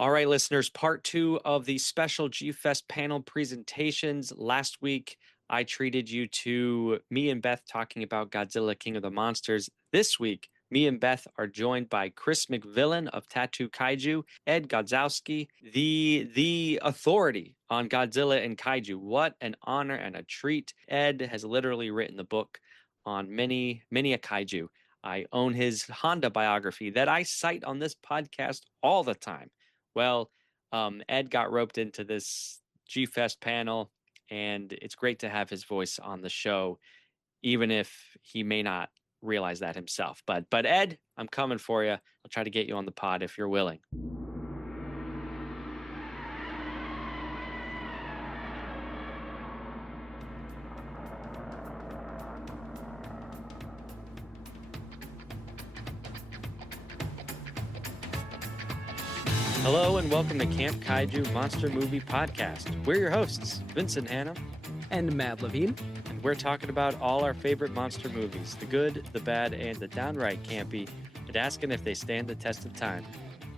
All right, listeners, part two of the special G-Fest panel presentations. Last week, I treated you to me and Beth talking about Godzilla, King of the Monsters. This week, me and Beth are joined by Chris McVillain of Tattoo Kaiju, Ed Godziszewski, the authority on Godzilla and Kaiju. What an honor and a treat. Ed has literally written the book on many a kaiju. I own his Honda biography that I cite on this podcast all the time. Well, Ed got roped into this G-Fest panel, and it's great to have his voice on the show, even if he may not realize that himself. But Ed, I'm coming for you. I'll try to get you on the pod if you're willing. Hello and welcome to Camp Kaiju Monster Movie Podcast. We're your hosts, Vincent Hanna and Matt Levine. And we're talking about all our favorite monster movies, the good, the bad, and the downright campy, and asking if they stand the test of time.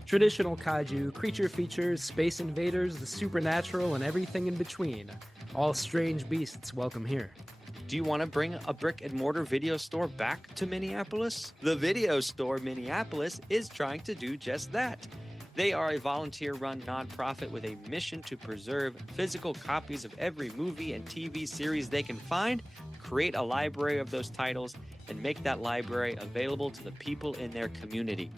Traditional kaiju, creature features, space invaders, the supernatural, and everything in between. All strange beasts welcome here. Do you want to bring a brick and mortar video store back to Minneapolis? The Video Store Minneapolis is trying to do just that. They are a volunteer-run nonprofit with a mission to preserve physical copies of every movie and TV series they can find, create a library of those titles, and make that library available to the people in their community.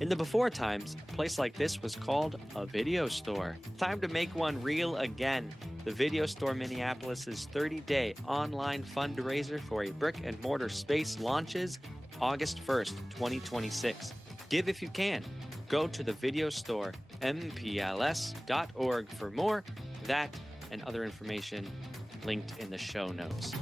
In the before times, a place like this was called a video store. Time to make one real again. The Video Store Minneapolis' 30-day online fundraiser for a brick-and-mortar space launches August 1st, 2026. Give if you can. Go to the video store, mpls.org for more. That and other information linked in the show notes.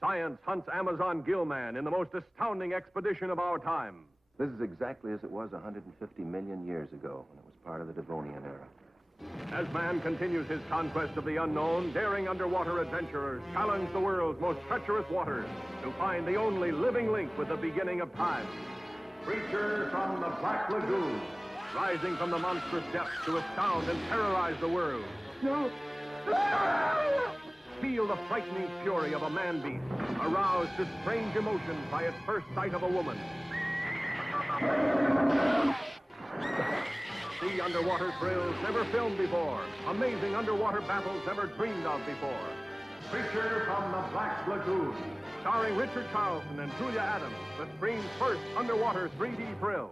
Science hunts Amazon Gillman in the most astounding expedition of our time. This is exactly as it was 150 million years ago when it was part of the Devonian era. As man continues his conquest of the unknown, daring underwater adventurers challenge the world's most treacherous waters to find the only living link with the beginning of time. Creatures from the Black Lagoon, rising from the monstrous depths to astound and terrorize the world. No! Feel the frightening fury of a man-beast, aroused to strange emotions by its first sight of a woman. See underwater thrills never filmed before. Amazing underwater battles never dreamed of before. Creature from the Black Lagoon, starring Richard Charlton and Julia Adams, the screen's first underwater 3D thrill.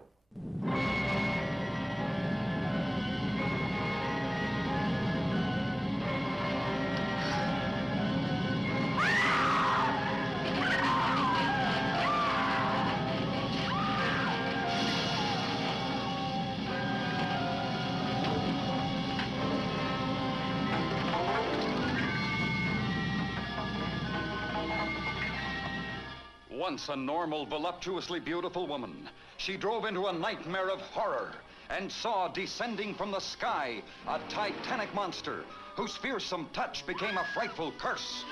Once a normal, voluptuously beautiful woman, she drove into a nightmare of horror and saw descending from the sky a titanic monster whose fearsome touch became a frightful curse.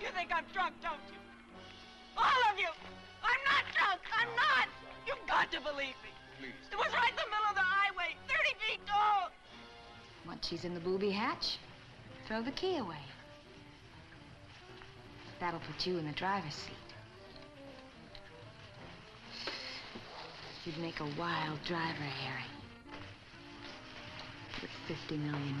You think I'm drunk, don't you? All of you! I'm not drunk! I'm not! You've got to believe me. Please. It was right in the middle of the highway, 30 feet tall. Once she's in the booby hatch, throw the key away. That'll put you in the driver's seat. You'd make a wild driver, Harry. With $50 million.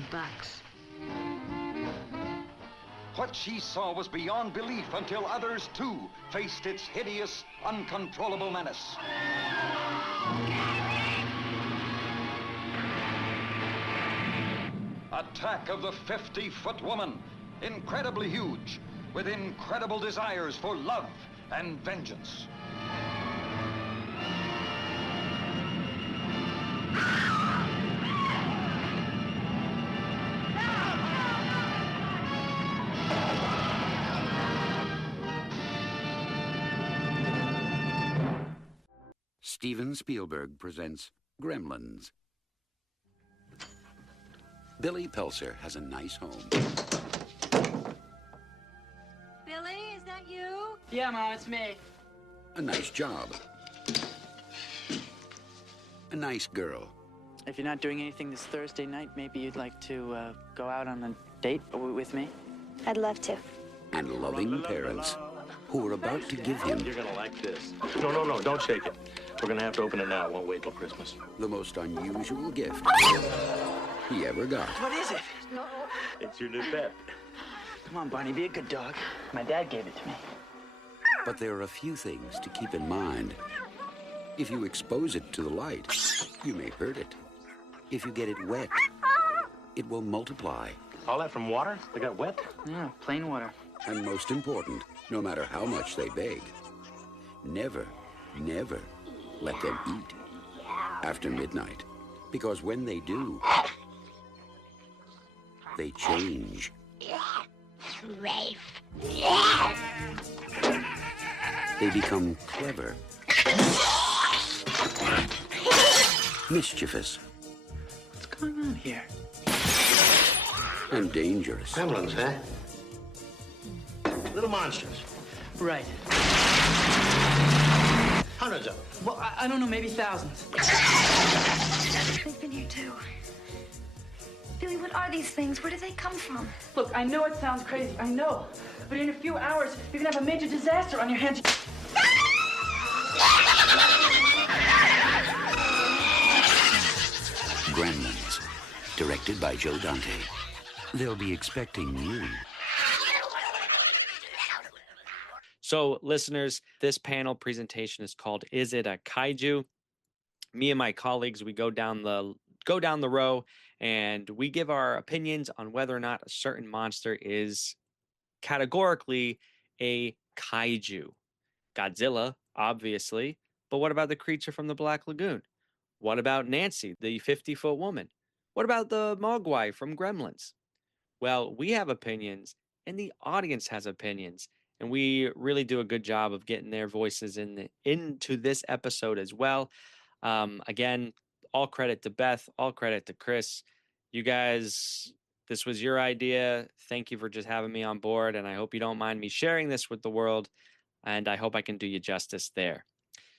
What she saw was beyond belief until others, too, faced its hideous, uncontrollable menace. Attack of the 50-foot woman, incredibly huge, with incredible desires for love and vengeance. Steven Spielberg presents Gremlins. Billy Pelser has a nice home. Billy, is that you? Yeah, Mom, it's me. A nice job. A nice girl. If you're not doing anything this Thursday night, maybe you'd like to go out on a date with me? I'd love to. And loving parents who are about to give him... You're gonna like this. No, don't shake it. We're gonna have to open it now. It won't wait till Christmas. The most unusual gift he ever got. What is it? It's your new pet. Come on, Barney, be a good dog. My dad gave it to me. But there are a few things to keep in mind. If you expose it to the light, you may hurt it. If you get it wet, it will multiply. All that from water? They got wet? Yeah, plain water. And most important, no matter how much they beg, never let them eat after midnight. Because when they do, they change. They become clever, mischievous. What's going on here? And dangerous. Gremlins, huh? Little monsters. Right. Hundreds of them. Well, I don't know, maybe thousands. They've been here too. Billy, what are these things? Where do they come from? Look, I know it sounds crazy, I know. But in a few hours, you're gonna have a major disaster on your hands. Gremlins, directed by Joe Dante. They'll be expecting you. So, listeners, this panel presentation is called "Is It a Kaiju?" Me and my colleagues, we go down the row and we give our opinions on whether or not a certain monster is categorically a kaiju. Godzilla, obviously, but what about the creature from the Black Lagoon? What about Nancy, the 50-foot woman? What about the Mogwai from Gremlins? Well, we have opinions, and the audience has opinions, and we really do a good job of getting their voices into this episode as well. Again, all credit to Beth, all credit to Chris. You guys, this was your idea. Thank you for just having me on board, and I hope you don't mind me sharing this with the world, and I hope I can do you justice there.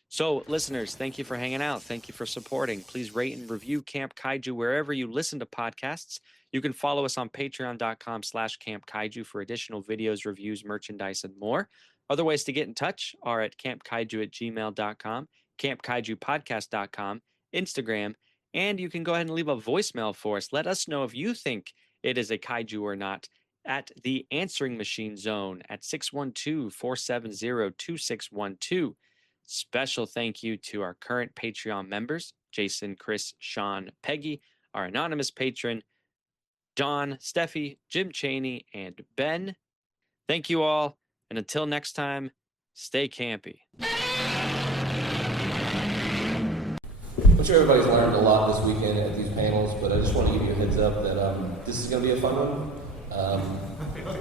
So, listeners, thank you for hanging out. Thank you for supporting. Please rate and review Camp Kaiju wherever you listen to podcasts. You can follow us on patreon.com/Camp Kaiju for additional videos, reviews, merchandise, and more. Other ways to get in touch are at campkaiju@gmail.com, campkaijupodcast.com, Instagram, and you can go ahead and leave a voicemail for us. Let us know if you think it is a kaiju or not at the answering machine zone at 612-470-2612. Special thank you to our current Patreon members, Jason, Chris, Sean, Peggy, our anonymous patron, John, Steffi, Jim Chaney, and Ben. Thank you all, and until next time, stay campy. I'm sure everybody's learned a lot this weekend at these panels, but I just want to give you a heads up that this is going to be a fun one.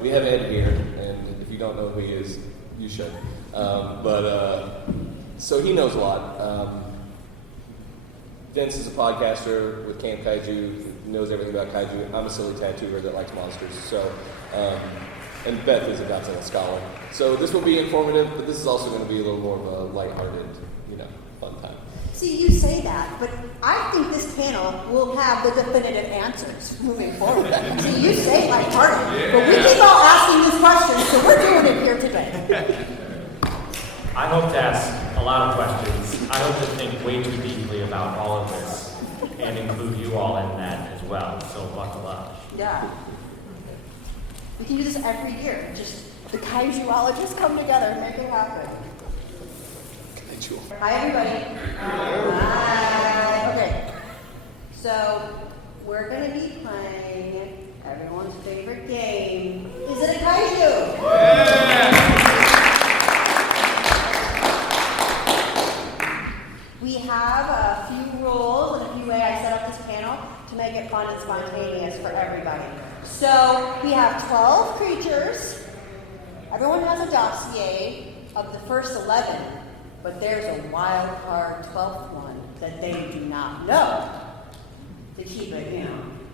We have Ed here, and if you don't know who he is, you should. So he knows a lot. Vince is a podcaster with Camp Kaiju, knows everything about kaiju. I'm a silly tattooer that likes monsters. So, and Beth is a Godzilla scholar. So this will be informative, but this is also going to be a little more of a lighthearted, fun time. See, you say that, but I think this panel will have the definitive answers moving forward. See, you say lighthearted, but we keep all asking these questions, so we're doing it here today. I hope to ask a lot of questions. I hope to think way too deeply about all of this and include you all in that as well, so buckle up. Yeah. We can do this every year. Just the kaijuologists come together and make it happen. Hi, everybody. Hi. Okay. So, we're going to be playing everyone's favorite game. Is it a kaiju? Yeah. We have a few rules and a few ways I set up this panel to make it fun and spontaneous for everybody. So, we have 12 creatures. Everyone has a dossier of the first 11. But there's a wild card 12th one that they do not know. To keep it,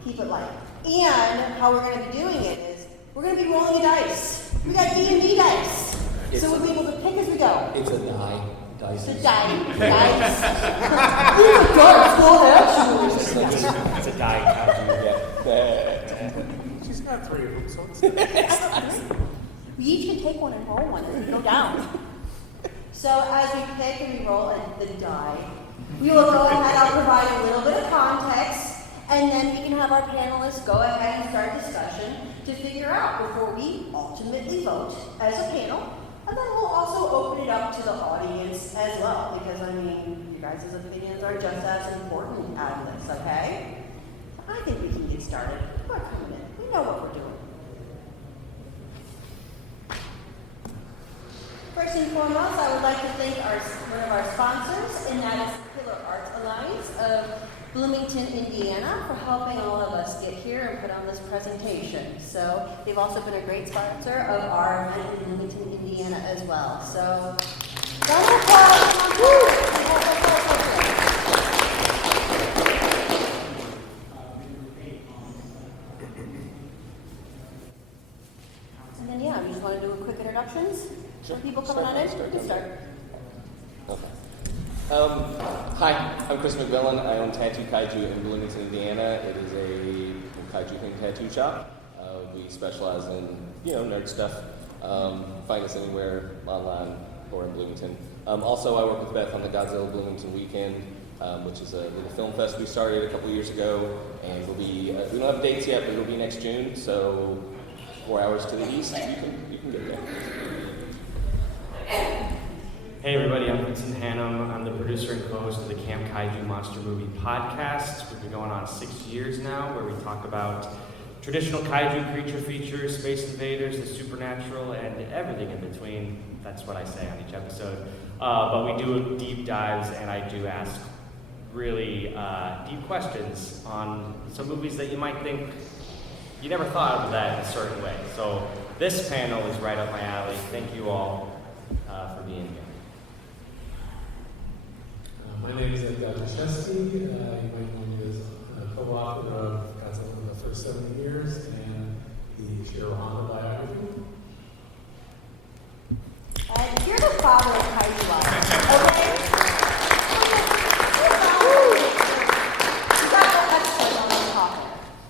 keep it light. And how we're going to be doing it is we're going to be rolling a dice. We got D&D dice. So we'll be able to pick as we go. It's a die. Dice. It's a die. Dice. Oh my God, it's not actually. It's a die. Yeah. She's got 3 of them, so it's We each can take one and roll one and go down. So as we pick and we roll the die, we will go ahead, I'll provide a little bit of context, and then we can have our panelists go ahead and start discussion to figure out before we ultimately vote as a panel. And then we'll also open it up to the audience as well, because I mean, you guys' opinions are just as important out of this, okay? I think we can get started. We're coming in. We know what we're doing. First and foremost, I would like to thank one of our sponsors, and that is the Pillar Arts Alliance of Bloomington, Indiana, for helping all of us get here and put on this presentation. So they've also been a great sponsor of our event in Bloomington, Indiana as well. So, round of applause. And then, yeah, we just want to do a quick introductions. Sure. People coming on in? You can start. Okay. Hi, I'm Chris McVillain. I own Tattoo Kaiju in Bloomington, Indiana. It is a kaiju-themed tattoo shop. We specialize in, nerd stuff. Find us anywhere online or in Bloomington. Also, I work with Beth on the Godzilla Bloomington Weekend, which is a little film fest we started a couple years ago, and we'll be. We don't have dates yet, but it'll be next June. So 4 hours to the east, you can get there. Hey everybody, I'm Vincent Hannum. I'm the producer and co-host of the Camp Kaiju Monster Movie Podcast. We've been going on 6 years now, where we talk about traditional kaiju creature features, space invaders, the supernatural, and everything in between. That's what I say on each episode. But we do deep dives, and I do ask really deep questions on some movies that you might think you never thought of that in a certain way. So this panel is right up my alley. Thank you all for being here. My name is Godziszewski. You might know me as a co-author of Godzilla in the First 70 Years and the Shiro Honda biography. And you're the father of kaiju art, okay? You got the expert on this topic.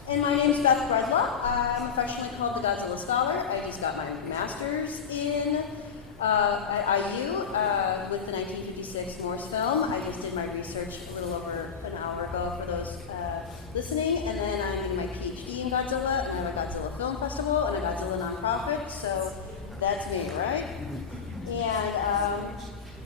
And my name is Beth Bredlau. I'm affectionately called the Godzilla Scholar. I just got my master's in at IU with the 1956 Morse film. I just did my research a little over an hour ago for those listening, and then I'm doing my PhD in Godzilla, and I have a Godzilla Film Festival, and a Godzilla nonprofit, so that's me, right? And,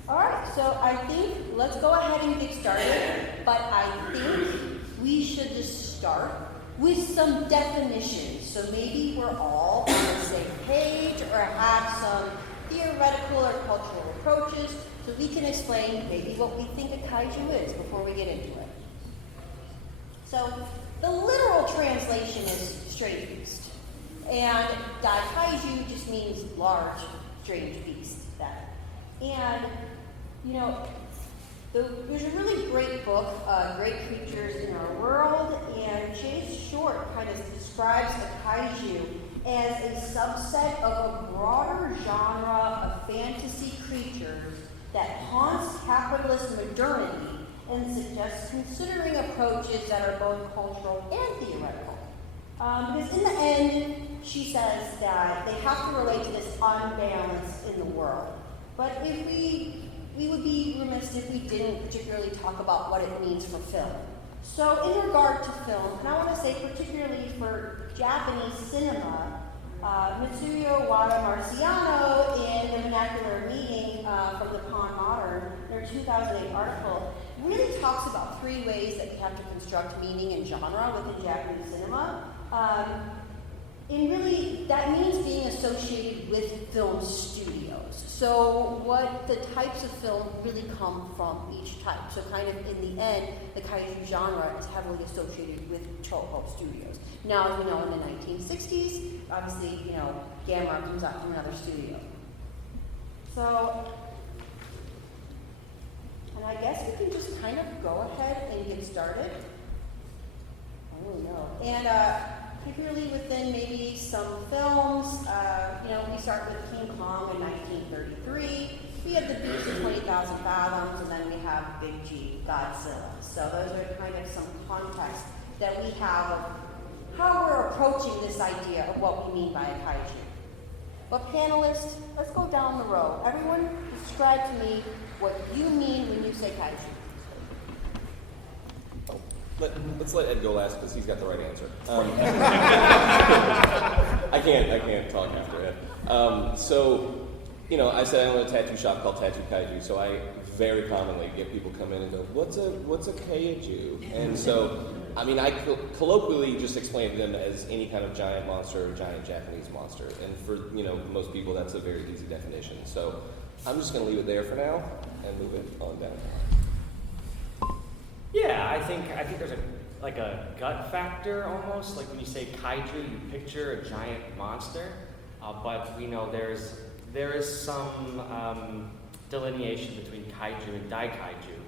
all right, so I think let's go ahead and get started, but I think we should just start with some definitions, so maybe we're all on the same page or have some theoretical or cultural approaches, so we can explain maybe what we think a kaiju is before we get into it. So the literal translation is strange beast, and kaiju just means large, strange beast. And there's a really great book, Great Creatures in Our World, and Chase Short kind of describes a kaiju as a subset of a broader genre of fantasy creatures that haunts capitalist modernity and suggests considering approaches that are both cultural and theoretical. Because in the end, she says that they have to relate to this unbalance in the world. But if we would be remiss if we didn't particularly talk about what it means for film. So in regard to film, and I want to say particularly for Japanese cinema, Mitsuyo Wada Marciano in the Vernacular Meeting from the Pond Modern, their 2008 article, really talks about 3 ways that you have to construct meaning and genre within Japanese cinema. And really, that means being associated with film studios. So what the types of film really come from each type. So kind of in the end, the kaiju genre is heavily associated with Toho studios. Now, as we know, in the 1960s, obviously, Gamera comes out from another studio. So, and I guess we can just kind of go ahead and get started. Oh no. And particularly within maybe some films. We start with King Kong in 1933. We have the Beast of 20,000 Fathoms, and then we have Big G, Godzilla. So those are kind of some context that we have of how we're approaching this idea of what we mean by a kaiju. But panelists, let's go down the road. Everyone describe to me what you mean when you say kaiju. Let's let Ed go last because he's got the right answer. I can't talk after Ed. I said I own a tattoo shop called Tattoo Kaiju, so I very commonly get people come in and go, what's a kaiju? And so, I colloquially just explain to them as any kind of giant monster or giant Japanese monster. And for, most people, that's a very easy definition. So I'm just going to leave it there for now and move it on down. Yeah, I think there's a gut factor almost. Like when you say kaiju, you picture a giant monster, but we know there is some delineation between kaiju and daikaiju.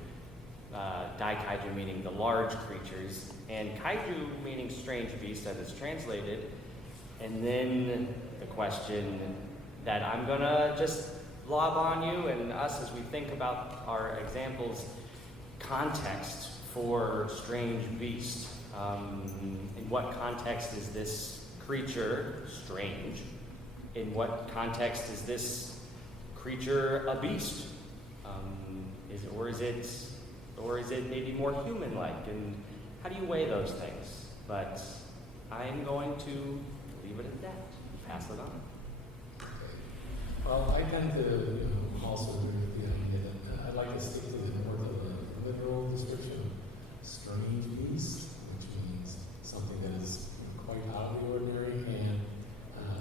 Daikaiju meaning the large creatures, and kaiju meaning strange beast as it's translated. And then the question that I'm gonna just lob on you and us as we think about our examples, context for strange beast. In what context is this creature strange? In what context is this creature a beast? Or is it maybe more human-like? And how do you weigh those things? But I'm going to leave it at that and pass it on. Well, I tend to also agree with the idea that I'd like to stick to the more of the literal description of strange beast, which means something that is quite out of the ordinary, and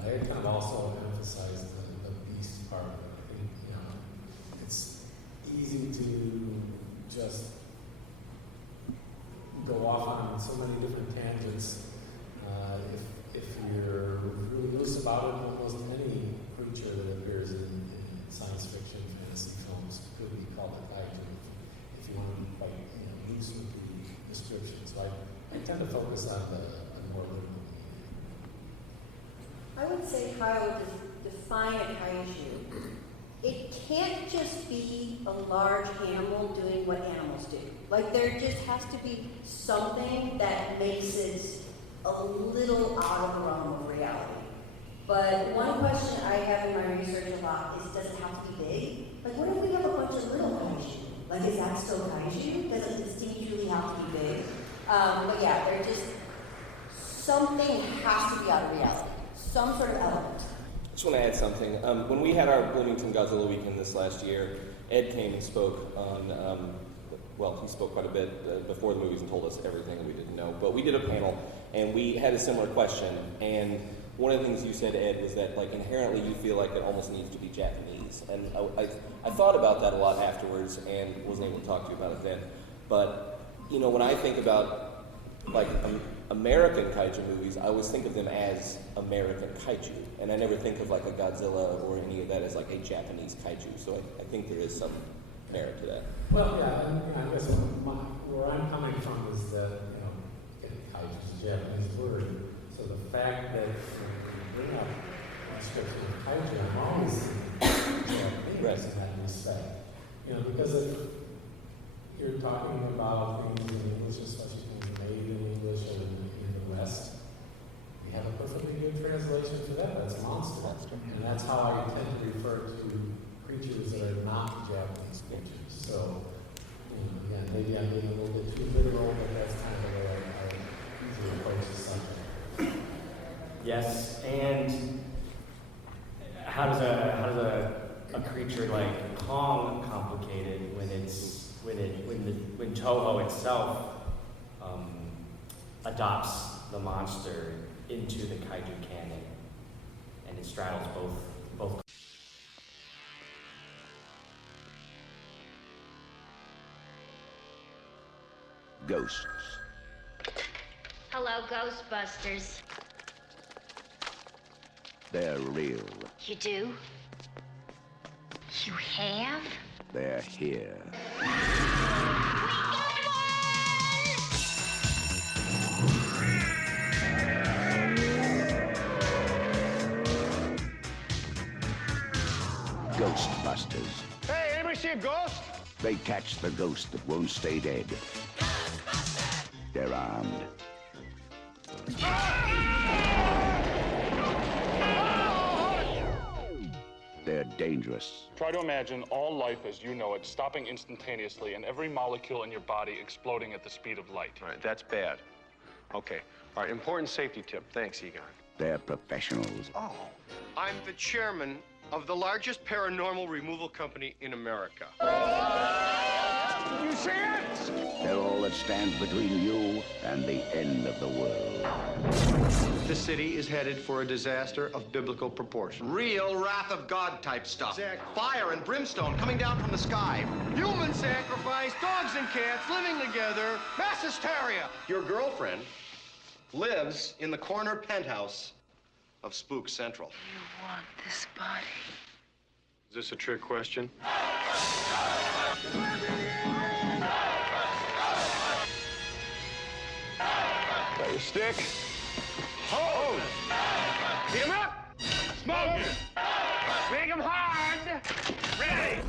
I kind of also emphasize the beast part of it. I think, it's easy to just go off on so many different tangents. If you're really loose about it, almost any creature that appears in science fiction, fantasy films could be called a kaiju if you want to be quite loose with the description. So I tend to focus on the more literal. I would say if I would define a kaiju, it can't just be a large animal doing what animals do. Like there just has to be something that makes it a little out of the realm of reality. But one question I have in my research a lot is, does it have to be big? Like what if we have a bunch of little kaiju? Like is that still kaiju? Does it distinctly have to be big? But yeah, there just, something has to be out of reality. Some sort of element. I just want to add something. When we had our Bloomington Godzilla weekend this last year, Ed came and spoke on, he spoke quite a bit before the movies and told us everything we didn't know. But we did a panel, and we had a similar question. And one of the things you said, Ed, was that like inherently you feel like it almost needs to be Japanese. And I thought about that a lot afterwards and wasn't able to talk to you about it then. But, when I think about like American kaiju movies, I always think of them as American kaiju. And I never think of like a Godzilla or any of that as like a Japanese kaiju. So I think there is some merit to that. Well, yeah, I guess where I'm coming from is that, kaiju is a Japanese word. So the fact that when you bring up a description of kaiju, I'm always thinking Japanese in that respect. Because if you're talking about things in English, especially things made in English or in the West, we have a perfectly good translation for that. That's monster. And that's how I tend to refer to creatures that are not Japanese creatures. So, again, maybe I'm being a little bit too literal, but that's kind of the way I usually approach the subject. Yes, and how does a creature like Kong complicated when Toho itself adopts the monster into the kaiju canon, and it straddles both. Ghosts. Hello, Ghostbusters. They're real. You do? You have? They're here. Ghostbusters. Hey, anybody see a ghost? They catch the ghost that won't stay dead. They're armed. They're dangerous. Try to imagine all life as you know it stopping instantaneously and every molecule in your body exploding at the speed of light. All right, that's bad. Okay. All right, important safety tip. Thanks, Egon. They're professionals. Oh, I'm the chairman of the largest paranormal removal company in America. You see it? They're all that stands between you and the end of the world. The city is headed for a disaster of biblical proportion. Real wrath of God type stuff. Exactly. Fire and brimstone coming down from the sky. Human sacrifice, dogs and cats living together, mass hysteria. Your girlfriend lives in the corner penthouse of Spook Central. You want this body? Is this a trick question? Got your stick? Hose! Beat him up! Smoke it! Make him hard! Ready!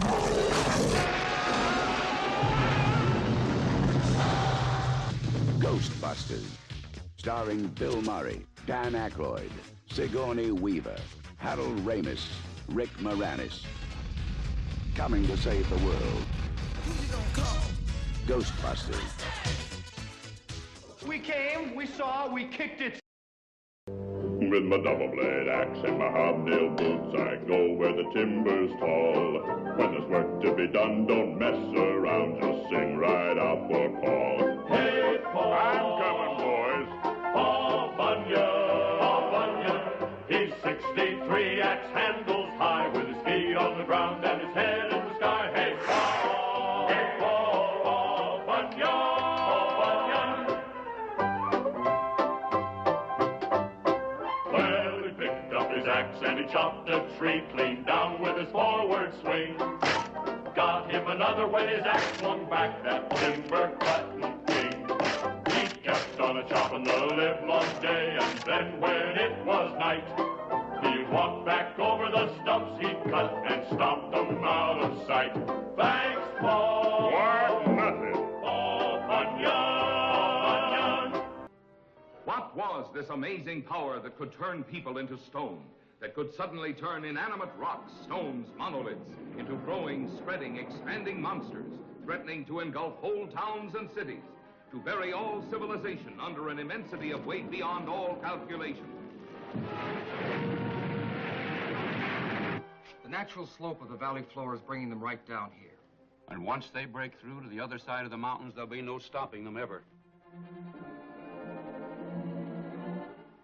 Ghostbusters. Starring Bill Murray, Dan Aykroyd, Sigourney Weaver, Harold Ramis, Rick Moranis. Coming to save the world. Ghostbusters. We came, we saw, we kicked it. With my double-blade axe and my hobnail boots, I go where the timber's tall. When there's work to be done, don't mess around, just sing right out for Paul. Hey, Paul! I'm coming, boys. Paul Bunyan, Paul Bunyan. He's 63, axe handles high, with his feet on the ground and his head in the sky. Hey, Paul! Hey, Paul! Paul Bunyan! Paul Bunyan! Well, he picked up his axe and he chopped a tree clean down with his forward swing. Got him another when his axe swung back, that timber cutting king. He kept on a-chopping the livelong day, and then when it was night, he'd walk back over the stumps he'd cut and stomp them out of sight. Thanks, Paul. What? Nothing. Paul Bunyan. What was this amazing power that could turn people into stone? That could suddenly turn inanimate rocks, stones, monoliths, into growing, spreading, expanding monsters, threatening to engulf whole towns and cities, to bury all civilization under an immensity of weight beyond all calculation. The natural slope of the valley floor is bringing them right down here. And once they break through to the other side of the mountains, there'll be no stopping them ever.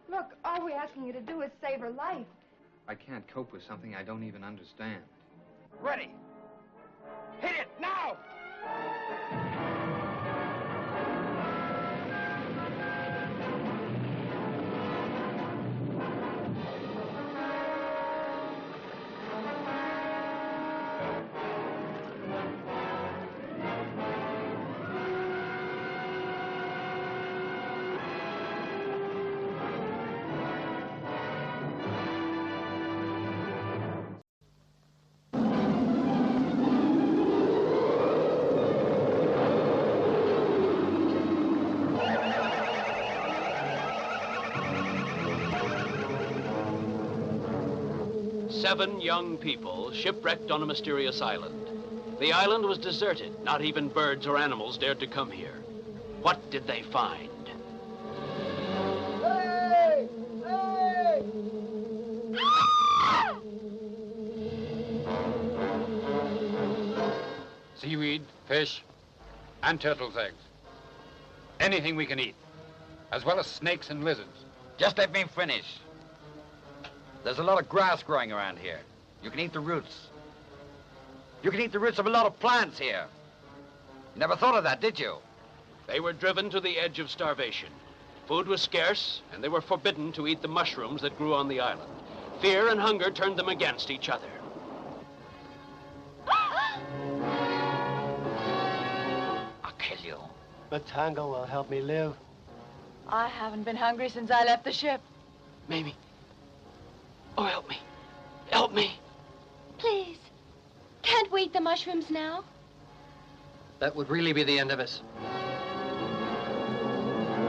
Look, all we're asking you to do is save her life. I can't cope with something I don't even understand. Ready. Hit it, now! Seven young people shipwrecked on a mysterious island. The island was deserted. Not even birds or animals dared to come here. What did they find? Hey! Hey! Seaweed, fish, and turtles' eggs. Anything we can eat, as well as snakes and lizards. Just let me finish. There's a lot of grass growing around here. You can eat the roots. You can eat the roots of a lot of plants here. You never thought of that, did you? They were driven to the edge of starvation. Food was scarce, and they were forbidden to eat the mushrooms that grew on the island. Fear and hunger turned them against each other. I'll kill you. Matango will help me live. I haven't been hungry since I left the ship. Mamie. Oh, help me. Help me. Please, mushrooms now? That would really be the end of us.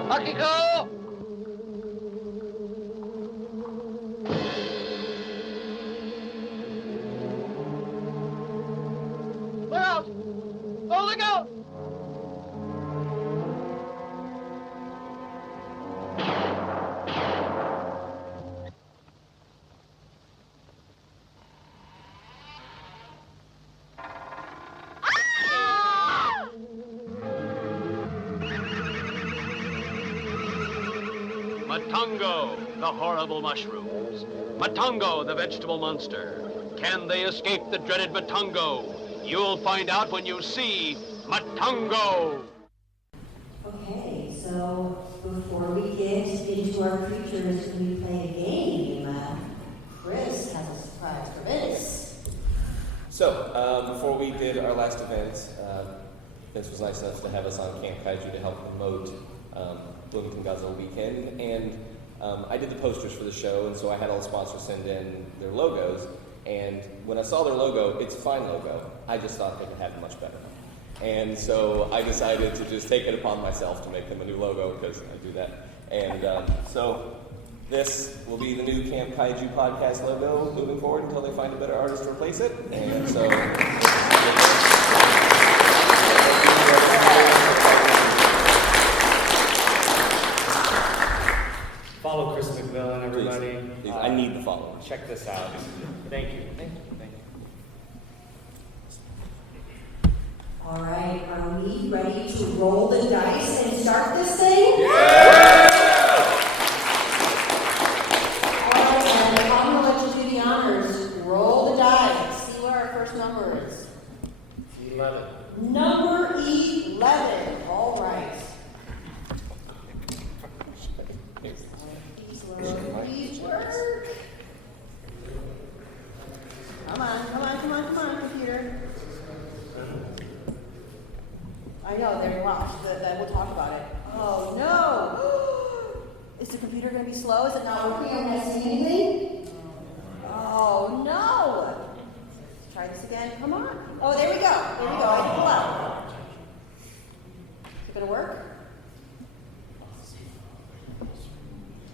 Akiko! Look out! Oh, look out! Matango, the horrible mushrooms. Matango, the vegetable monster. Can they escape the dreaded Matango? You'll find out when you see Matango. Okay, so before we get into our creatures, we play a game. Chris has a surprise for Vince. So, before we did our last event, Vince was nice enough to have us on Camp Kaiju to help promote Bloomington Godzilla Weekend, and I did the posters for the show, and so I had all the sponsors send in their logos, and when I saw their logo, it's a fine logo. I just thought they could have it much better. And so I decided to just take it upon myself to make them a new logo, because I do that. And so this will be the new Camp Kaiju podcast logo moving forward until they find a better artist to replace it. And so... Follow Chris McVillain, everybody. Please. I need the follow. Check this out. Thank you. Thank you. Thank you. All right, are we ready to roll the dice and start this thing? Yeah! All right, then, I'm going to let you do the honors. Roll the dice. See what our first number is. 11. Number 11. All right. Please work. Come on, computer. I know, they're lost. We'll talk about it. Oh, no. Is the computer going to be slow? Is it not working? Am I seeing anything? Oh, no. Try this again. Come on. Oh, there we go. I can pull out. Is it going to work?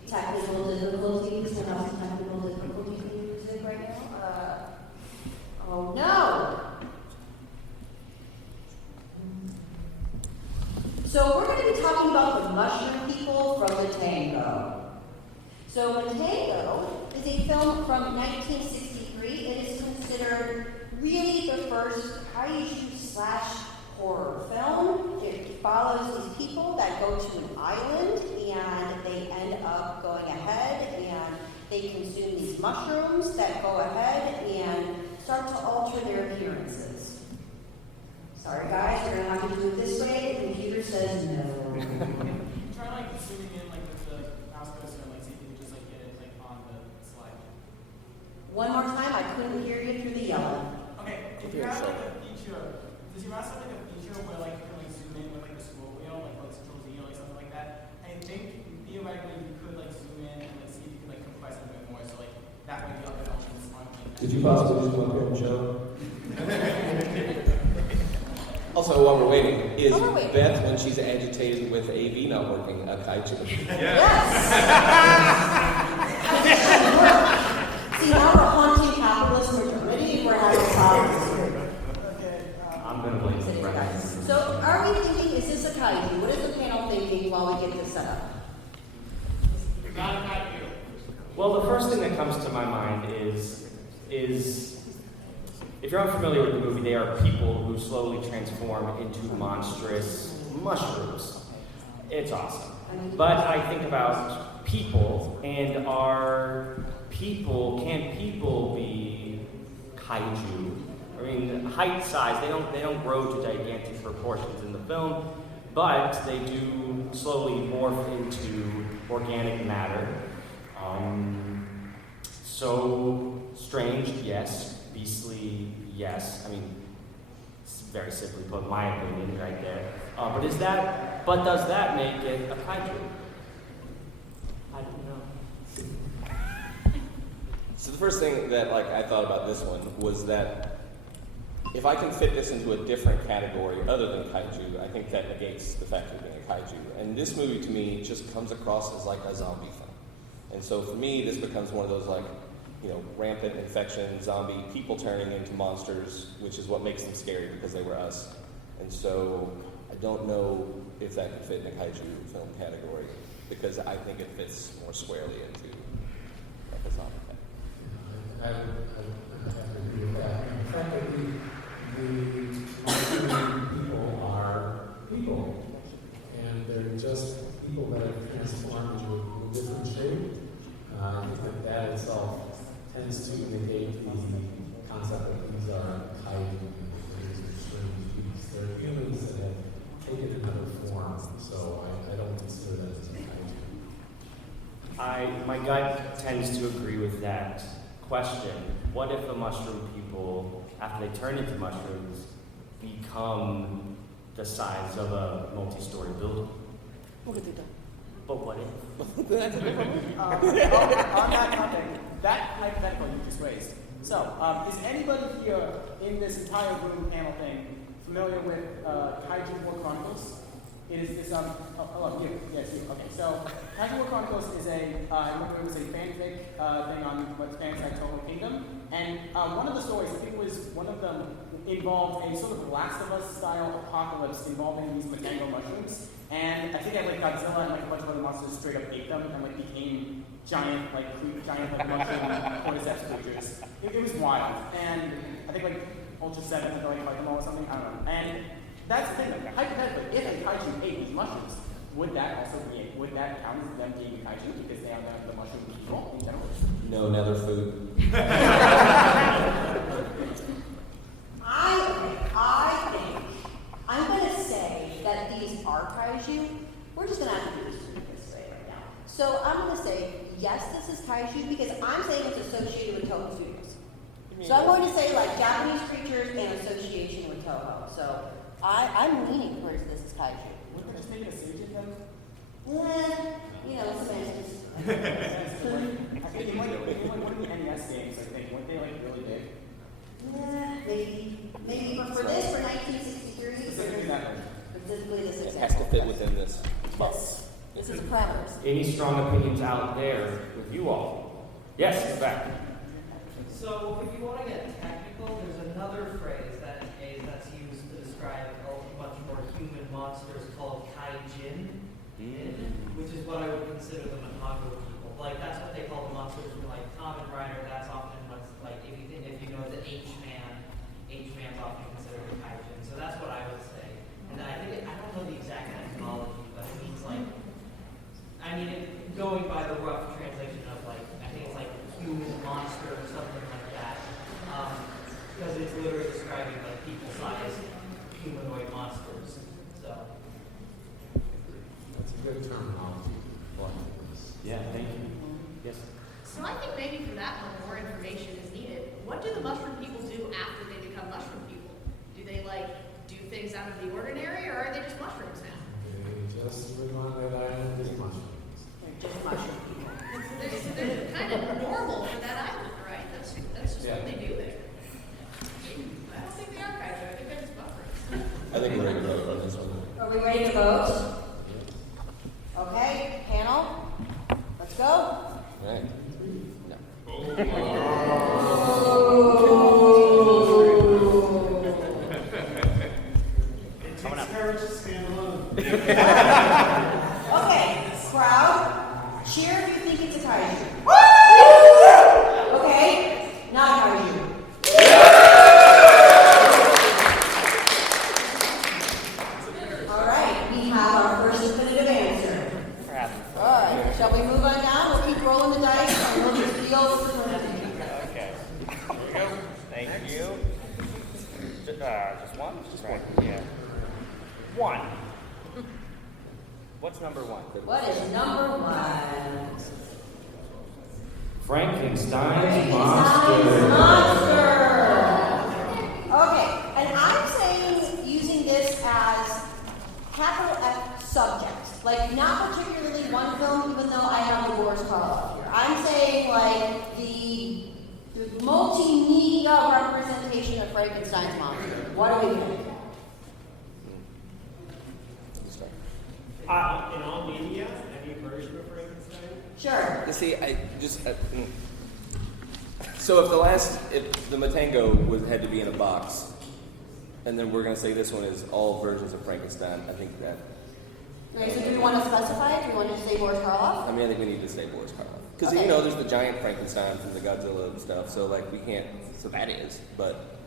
Technical difficulties. What else technical difficulties are you using right now? Oh, no. So we're going to be talking about the mushroom people from Matango. So Matango is a film from 1963. It is considered really the first kaiju/horror film. It follows these people that go to an island and they end up going ahead and they consume these mushrooms that go ahead and start to alter their appearances. Sorry guys, we're going to have to do it this way. The computer says no. Try zooming in with the mouse cursor and see if you can just get it on the slide. One more time, I couldn't hear you through the yelling. Okay, if you have a feature, does your mouse have a feature where you can zoom in with the scroll wheel, Control Z or something like that? I think theoretically you could zoom in and see if you could compress it a bit more, so that way the other options aren't Did you possibly just come up here and show? Also, while we're waiting, is Beth, when she's agitated with AV not working, a kaiju? Yes! See, now we're haunting capitalist modernity. We're having problems here. I'm going to blame the So, are we thinking, is this a kaiju? What is the panel thinking while we get this set up? Not a kaiju. Well, the first thing that comes to my mind is if you're unfamiliar with the movie, they are people who slowly transform into monstrous mushrooms. It's awesome. But I think about people, and can people be kaiju? I mean, height, size, they don't grow to gigantic proportions in the film, but they do slowly morph into organic matter. So strange, yes. Beastly, yes. I mean, it's very simply put, my opinion right there. But does that make it a kaiju? I don't know. So the first thing that I thought about this one was that if I can fit this into a different category other than kaiju, I think that negates the fact of being a kaiju. And this movie, to me, just comes across as like a zombie film. And so for me, this becomes one of those like, rampant infection, zombie, people turning into monsters, which is what makes them scary because they were us. And so I don't know if that could fit in a kaiju film category because I think it fits more squarely into like a zombie category. I have to agree with that. The fact that the people are people, and they're just people that have transformed into a different shape. I think that itself tends to negate the concept that these are kaiju, these are strange beasts. They're humans that have taken another form, so I don't consider that as a kaiju. My gut tends to agree with that question. What if the mushroom people, after they turn into mushrooms, become the size of a multi-story building? But what if? That's a different movie. On that topic, that hypothetical you just raised. So, is anybody here in this entire room panel thing familiar with Kaiju War Chronicles? It is this, you. Yes, you. Okay, so Kaiju War Chronicles is I remember it was a fanfic thing on what's Fanside Total Kingdom. And one of the stories, I think it was one of them, involved a sort of Last of Us style apocalypse involving these Matango mushrooms. And I think that Godzilla and a bunch of other monsters straight up ate them and became giant mushroom cordyceps creatures. It was wild. And I think Ultra 7 had to fight them all or something. I don't know. And that's the thing. Hypothetically, if a kaiju ate these mushrooms, would that count as them being a kaiju because they are the mushroom people in general? No, now they're food. I think I'm going to say that these are kaiju. We're just going to have to do this right now. So I'm going to say, yes, this is kaiju because I'm saying it's associated with Toho Studios. So I'm going to say Japanese creatures in association with Toho. So I'm leaning towards this is kaiju. Wouldn't they just make it a Seijin then? Semantics. I think one of the NES games, weren't they really big? Maybe. But for this, for 1963, specifically that one. Specifically this It example. has to fit within this. Yes. This is parameters. Any strong opinions out there with you all? Yes, in fact. So if you want to get technical, there's another phrase that's used to describe a much more human monsters called kaijin, which is what I would consider the Matango people. That's what they call the monsters from Kamen Rider. That's often what's if you know the H-man's often considered a kaijin. So that's what I would say. And I don't know the exact etymology, but it means going by the rough translation of I think it's human monster or something like that. Because it's literally describing people-sized humanoid monsters. So That's a good terminology. Yeah, thank you. Yes. So I think maybe for that one, more information is needed. What do the mushroom people do after they become mushroom people? Do they do things out of the ordinary, or are they just mushrooms now? They just live on that island as mushrooms. Just mushroom people. They're kind of normal for that island, right? That's just what they do there. I don't think they are kaiju. I think they're just mushrooms. I think we're ready to vote on this one. Are we ready to vote? Okay, panel. Let's go. All right. It takes courage to stand alone. Okay, crowd, cheer if you think it's a kaiju. Okay, not kaiju. All right, we have our first definitive answer. All right, shall we move on down? We'll keep rolling the dice and we'll just deal with the Okay. There you go. Thank you. Just one? Just one. Yeah. One. What's number one? What is number one? Frankenstein's monster. Okay, and I'm saying using this as capital F subject. Not particularly one film, even though I have the Boris Karloff here. I'm saying the multimedia representation of Frankenstein's monster? What do we think? In all media, any version of Frankenstein? Sure. You see, so if the Matango had to be in a box, and then we're going to say this one is all versions of Frankenstein, I think that... Okay, so do we want to specify it? Do we want to say Boris Karloff? I think we need to say Boris Karloff. Because, Okay. there's the giant Frankenstein from the Godzilla and stuff, so, we can't... So that is, but...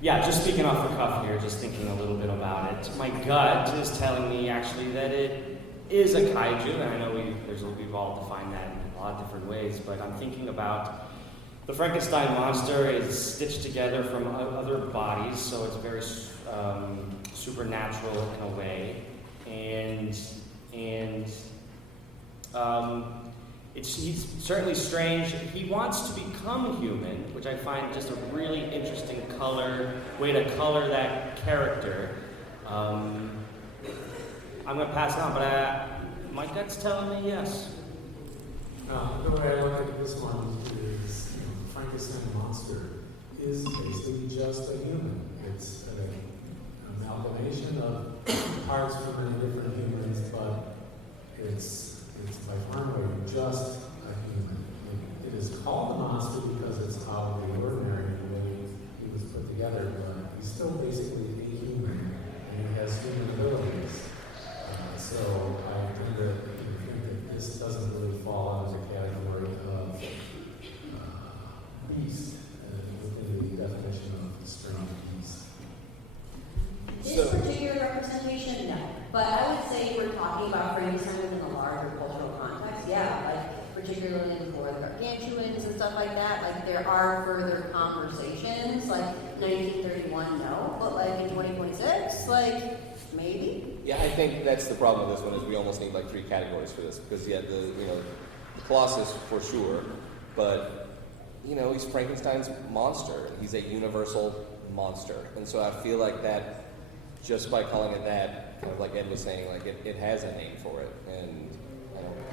Yeah, just speaking off the cuff here, just thinking a little bit about it. My gut is telling me actually that it is a kaiju, and I know we've all defined that in a lot of different ways, but I'm thinking about the Frankenstein monster is stitched together from other bodies, so it's very supernatural in a way, and he's certainly strange. He wants to become human, which I find just a really interesting way to color that character. I'm going to pass it on, but my gut's telling me yes. The way I look at this one is, the Frankenstein monster is basically just a human. It's an amalgamation of parts from many different humans, but it's by far and away just a human. It is called a monster because it's out of the ordinary the way he was put together, but he's still basically a human, and he has human abilities. So I tend to think that this doesn't really fall under the category of beast within the definition of strange beast. This particular representation, no. But I would say we're talking about Frankenstein within a larger cultural context. Yeah, particularly for the gargantuans and stuff like that. There are further conversations. 1931, no. But in 2026, maybe. Yeah, I think that's the problem with this one is we almost need 3 categories for this because the Colossus for sure, but he's Frankenstein's monster. He's a universal monster, and so I feel like that just by calling it that, kind of like Ed was saying, it has a name for it, and I don't know.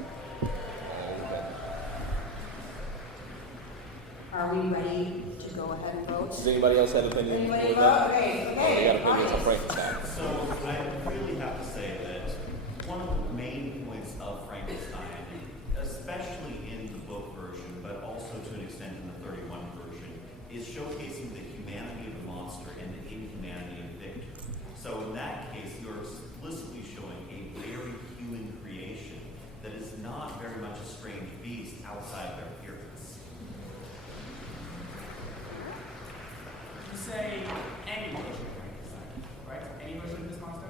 Are we ready to go ahead and vote? Does anybody else have opinions? Anybody vote? Okay. They got opinions on Frankenstein. So I really have to say that one of the main points of Frankenstein, especially in the book version, but also to an extent in the 31 version, is showcasing the humanity of the monster and the inhumanity of Victor. So in that case, you're explicitly showing a very human creation that is not very much a strange beast outside their appearance. You say any version of Frankenstein, right? Any version of this monster?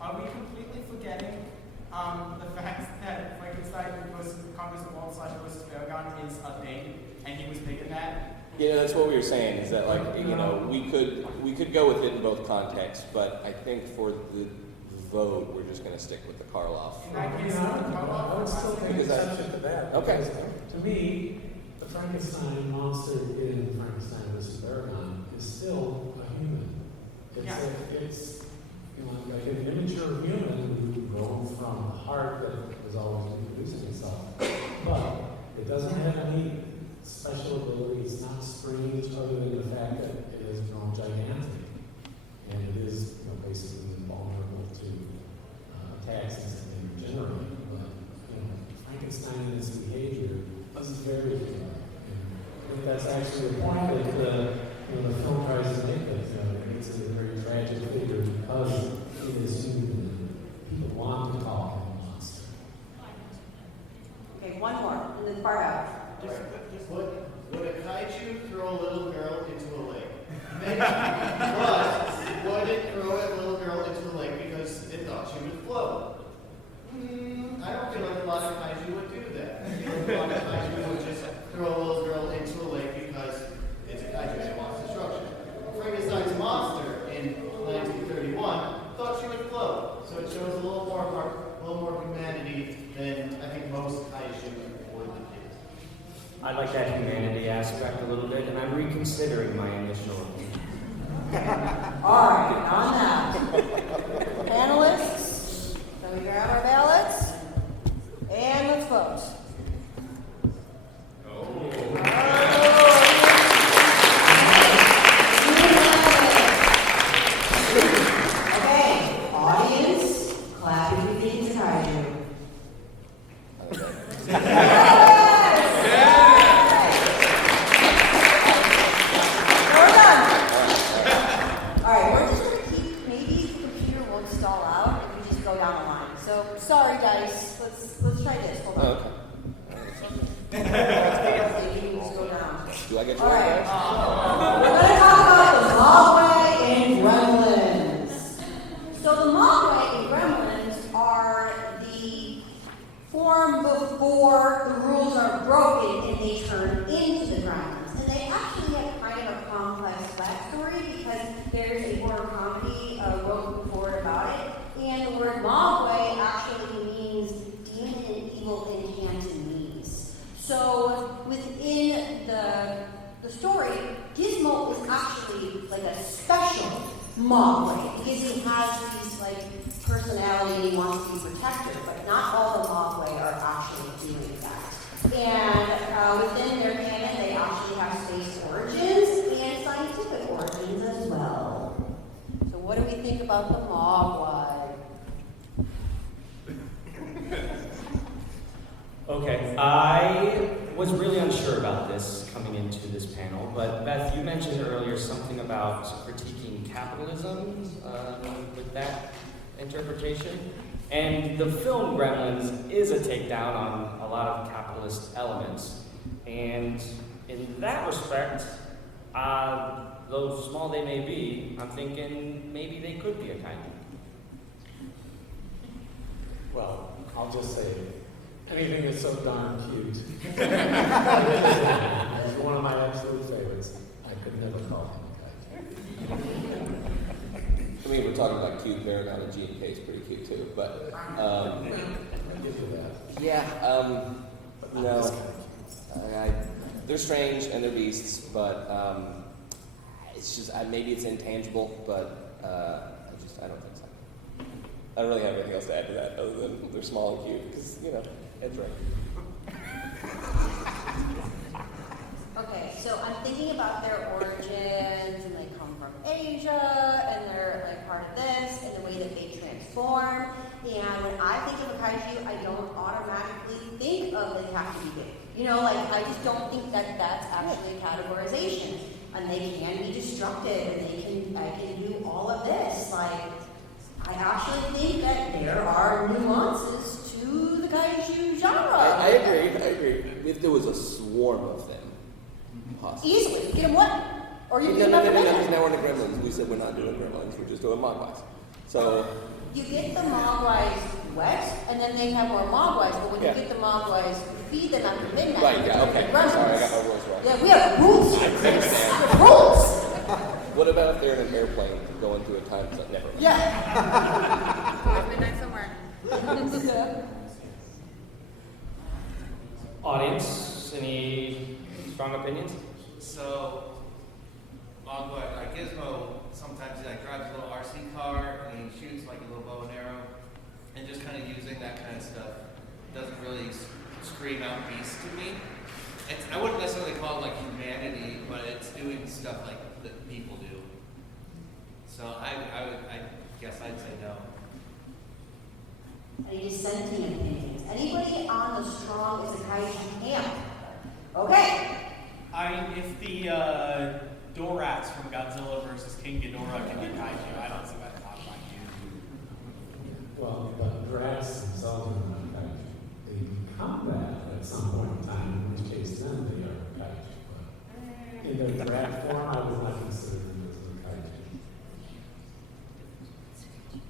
Are we completely forgetting the fact that Frankenstein versus Conquest of World / versus Paragon is a thing, and he was big in that? Yeah, that's what we were saying. Is that we could go with it in both contexts, but I think for the vote, we're just going to stick with the Karloff. In that case, I would still take exception to that. Okay. To me, the Frankenstein monster in Frankenstein vs. Paragon is still a human. It's like an immature human who grown from the heart that was always reproducing itself. But it doesn't have any special ability. It's not strange other than the fact that it has grown gigantic. And it is basically vulnerable to attacks and generally. But Frankenstein and his behavior is very human. I think that's actually the point that the film tries to make that. It's a very tragic figure because he is human. People want to call him a monster. Okay, one more, and then far out. Would a kaiju throw a little girl into a lake? Maybe. But would it throw a little girl into a lake because it thought she would float? I don't feel like a lot of kaiju would do that. I feel like a lot of kaiju would just throw a little girl into a lake because it's a kaiju that wants destruction. Frankenstein's monster in 1931 thought she would float, so it shows a little more humanity than I think most kaiju would do. I like that humanity aspect a little bit, and I'm reconsidering my initial opinion. All right, on that. Panelists, shall we grab our ballots? And let's vote. I get to All wear right. a badge? We're going to talk about the Mogwai and Gremlins. So the Mogwai and Gremlins are the form before the rules are broken and they turn into the Gremlins. And they actually have kind of a complex backstory because there's a horror comedy wrote before about it. And the word Mogwai actually means demon and evil in Cantonese. So within the story, Gizmo is actually like a special Mogwai because he has these like personality and he wants to be protected, but not all the Mogwai are actually doing that. And within their canon, they actually have space origins and scientific origins as well. So what do we think about the Mogwai? Okay, I was really unsure about this coming into this panel, but Beth, you mentioned earlier something about critiquing capitalism with that interpretation. And the film Gremlins is a takedown on a lot of capitalist elements. And in that respect, though small they may be, I'm thinking maybe they could be a kaiju. Well, I'll just say anything that's so darn cute. It's one of my absolute favorites. I could never call him a kaiju. I mean, we're talking about cute. Paragon and G&K is pretty cute too, but I'll give you that. yeah, no. They're strange and they're beasts, but it's just maybe it's intangible, but I don't think so. I don't really have anything else to add to that other than they're small and cute because Ed's right. Okay, so I'm thinking about their origins, and they come from Asia, and they're like part of this, and the way that they transform. And when I think of a kaiju, I don't automatically think of they have to be big. I just don't think that that's actually a categorization. And they can be destructive, and they can do all of this. I actually think that there are nuances to the kaiju genre. I agree. If there was a swarm of them, possibly. Easily. Get them what? Or you No, get them because now we're in the Gremlins. We said we're not doing Gremlins. We're just doing Mogwais. So you get the Mogwais wet, and then they have more Mogwais. But when you get the Mogwais, you feed them after midnight. right, yeah, okay. Sorry, I got my rules wrong. Yeah, we have rules. I understand. Rules. What about if they're in an airplane going through a time zone? Never mind. Always midnight somewhere. Audience, any strong opinions? So, Mogwai, Gizmo, sometimes he drives a little RC car and he shoots a little bow and arrow, and just kind of using that kind of stuff doesn't really scream out beast to me. I wouldn't necessarily call it humanity, but it's doing stuff that people do. So I guess I'd say no. Any dissenting opinions? Anybody on the strong is a kaiju camp? Okay. If the Dorats from Godzilla versus King Ghidorah can be kaiju, I don't see why it's not kaiju. Well, but rats themselves are not kaiju. They become that at some point in time, in which case then they are kaiju. But in their rat form, I would not consider them as a kaiju.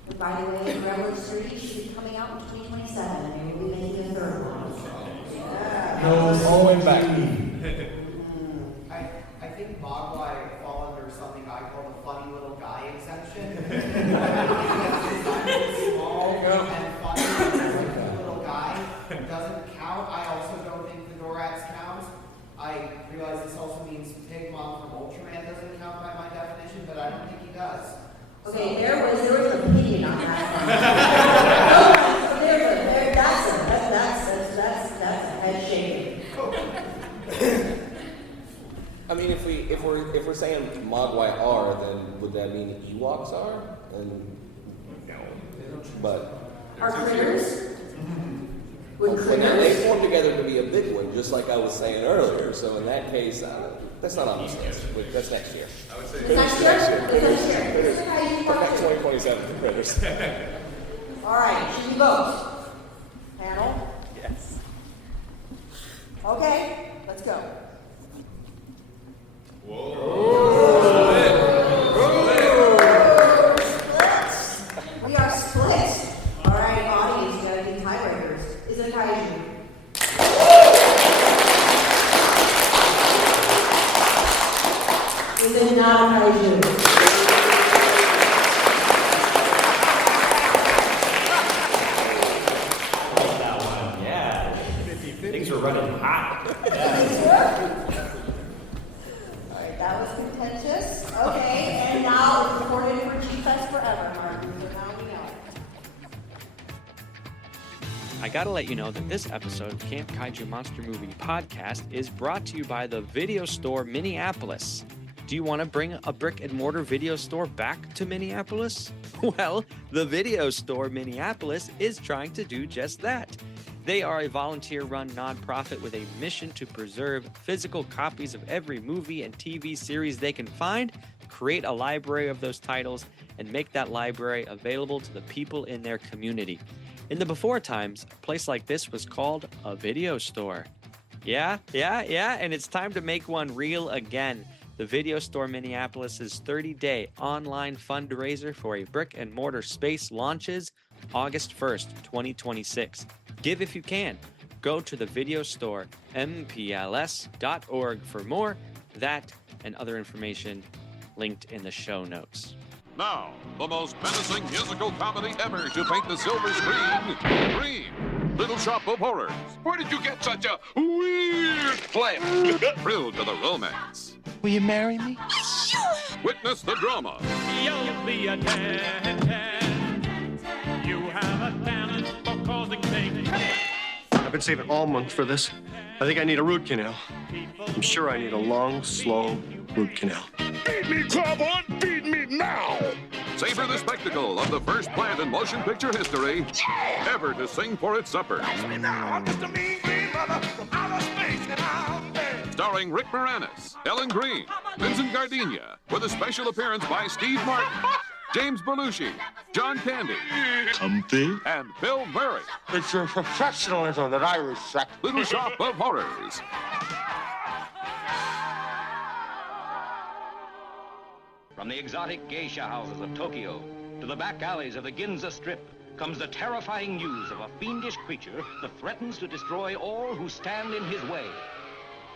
And by the way, Gremlins 3 should be coming out in 2027, and we'll be making a third one. Yeah. No going back. I think Mogwai fall under something I call the funny little guy exception. Small and funny little guy doesn't count. I also don't think the Dorats count. I realize this also means Pig Mom from Ultraman doesn't count by my definition, but I don't think he does. Okay, there was an opinion on that. That's a head shaking. I mean, if we're saying Mogwai are, then would that mean Ewoks are? And no, but Are critters? Well, they form together to be a big one, just like I was saying earlier. So in that case, that's not on this list. That's next year. I would say next year. Next 2027 for critters. All right, should we vote? Panel? Yes. Okay, let's go. We are split. All right, audience, you gotta be tiebreakers. Is it a kaiju? Is it not a kaiju? Things are running hot. Alright, that was contentious. Okay, and now it's recorded for G-Fest forever, Martin. So now we know. I gotta let you know that this episode of Camp Kaiju Monster Movie Podcast is brought to you by the Video Store Minneapolis. Do you want to bring a brick and mortar video store back to Minneapolis? Well, the Video Store Minneapolis is trying to do just that. They are a volunteer-run nonprofit with a mission to preserve physical copies of every movie and TV series they can find, create a library of those titles, and make that library available to the people in their community. In the before times, a place like this was called a video store. Yeah, and it's time to make one real again. The Video Store Minneapolis' 30-day online fundraiser for a brick-and-mortar space launches August 1st, 2026. Give if you can. Go to the video store, mpls.org for more. That and other information linked in the show notes. Now, the most menacing musical comedy ever to paint the silver screen green. Little Shop of Horrors. Where did you get such a weird flavor? Thrilled to the romance. Will you marry me? Witness the drama. You'll be a 10. You have a talent for causing things. I've been saving all month for this. I think I need a root canal. I'm sure I need a long, slow root canal. Feed me, Cowboy! Feed me now! Savor the spectacle of the first plant in motion picture history ever to sing for its supper. Starring Rick Moranis, Ellen Green, Vincent Gardenia, with a special appearance by Steve Martin, James Belushi, John Candy, Comfy? and Bill Murray. It's your professionalism that I respect. Little Shop of Horrors. From the exotic geisha houses of Tokyo to the back alleys of the Ginza Strip comes the terrifying news of a fiendish creature that threatens to destroy all who stand in his way.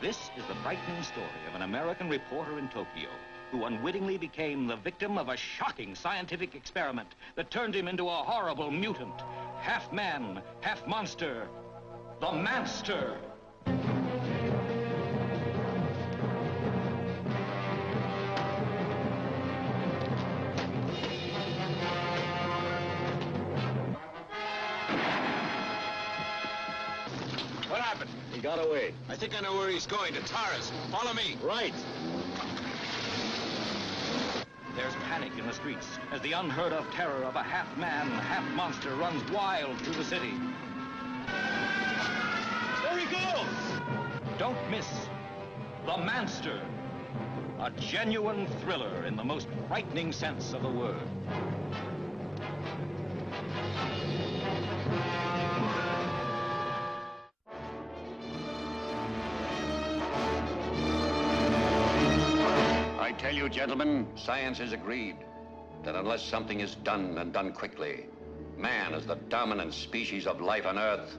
This is the frightening story of an American reporter in Tokyo who unwittingly became the victim of a shocking scientific experiment that turned him into a horrible mutant, half man, half monster, the Manster. What happened? He got away. I think I know where he's going, to Taras. Follow me. Right. There's panic in the streets as the unheard-of terror of a half-man, half-monster runs wild through the city. There he goes! Don't miss the Manster, a genuine thriller in the most frightening sense of the word. I tell you, gentlemen, science has agreed that unless something is done and done quickly, man, as the dominant species of life on Earth,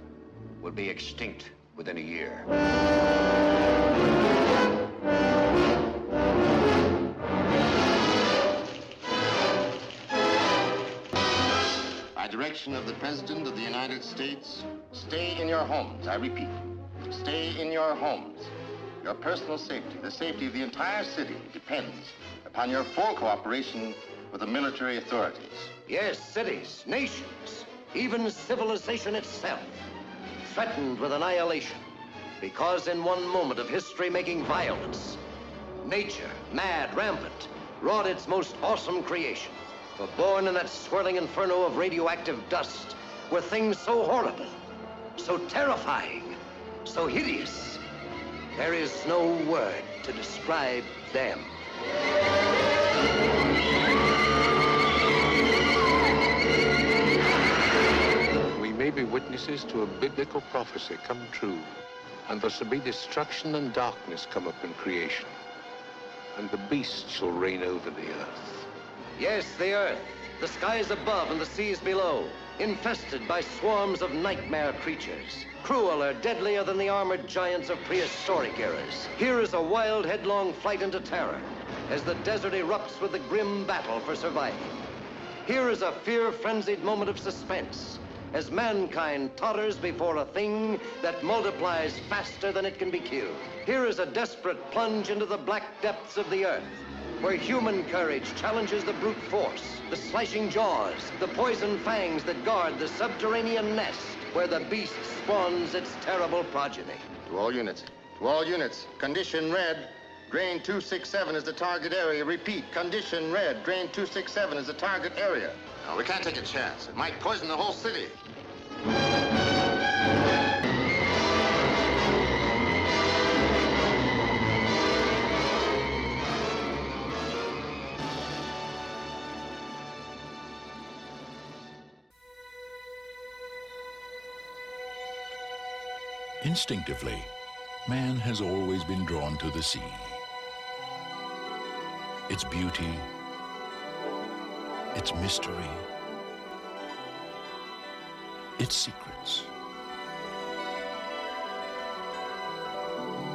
will be extinct within a year. By direction of the President of the United States, stay in your homes. I repeat, stay in your homes. Your personal safety, the safety of the entire city, depends upon your full cooperation with the military authorities. Yes, cities, nations, even civilization itself, threatened with annihilation, because in one moment of history-making violence, nature, mad, rampant, wrought its most awesome creation. For born in that swirling inferno of radioactive dust were things so horrible, so terrifying, so hideous. There is no word to describe them. We may be witnesses to a biblical prophecy come true, and there shall be destruction and darkness come up in creation. and the beast shall reign over the earth. Yes, the earth, the skies above and the seas below, infested by swarms of nightmare creatures, crueler, deadlier than the armored giants of prehistoric eras. Here is a wild, headlong flight into terror as the desert erupts with the grim battle for survival. Here is a fear-frenzied moment of suspense as mankind totters before a thing that multiplies faster than it can be killed. Here is a desperate plunge into the black depths of the earth, where human courage challenges the brute force, the slashing jaws, the poison fangs that guard the subterranean nest where the beast spawns its terrible progeny. To all units, condition red. Drain 267 is the target area. Repeat, condition red. Drain 267 is the target area. No, we can't take a chance. It might poison the whole city. Instinctively, man has always been drawn to the sea. Its beauty, its mystery, its secrets.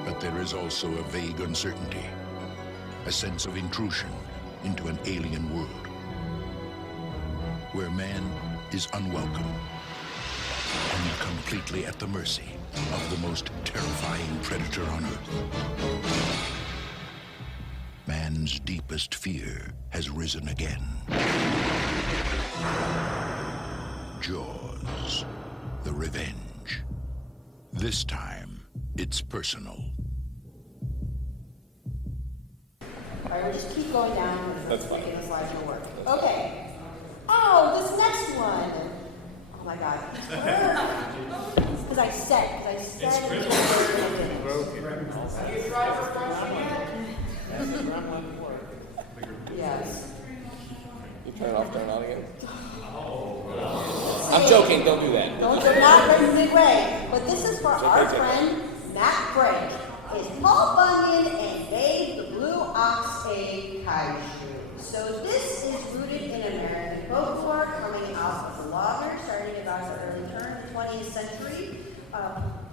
But there is also a vague uncertainty, a sense of intrusion into an alien world, where man is unwelcome and completely at the mercy of the most terrifying predator on Earth. Man's deepest fear has risen again. Jaws, the revenge. This time, it's personal. All right, we'll just keep going down. That's fine. Making the slides will work. Okay. Oh, this next one. Oh my God. Because I said. It's scripted. Broken. Have you tried refreshing it? Yes. You turn it off, turn it on again? I'm joking, don't do that. Don't do not in a big way. But this is for our friend, Matt Brake. It's Paul Bunyan and Babe the Blue Ox a Kaiju. So this is rooted in American folklore coming out of the logger, starting about the early turn of the 20th century.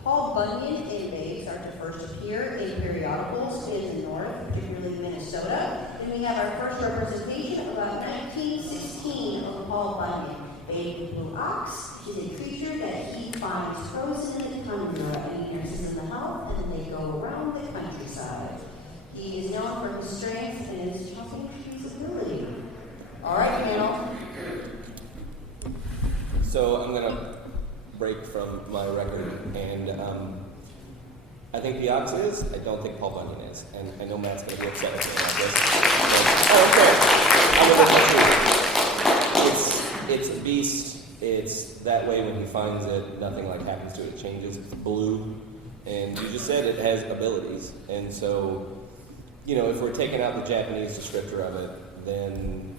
Paul Bunyan and Babe start to first appear in periodicals in the north, particularly Minnesota. And we have our first representation about 1916 of Paul Bunyan. Babe the Blue Ox is a creature that he finds frozen in the tundra, and he nurses in the house, and they go around the countryside. He is known for his strength and his jumping feasibility. All right, now. So I'm going to break from my record, and I think the opposite is, I don't think Paul Bunyan is. And I know Matt's going to be upset with me about this. It's a beast. It's that way when he finds it, nothing like happens to it. It changes. It's blue. And you just said it has abilities. And so, you know, if we're taking out the Japanese descriptor of it, then,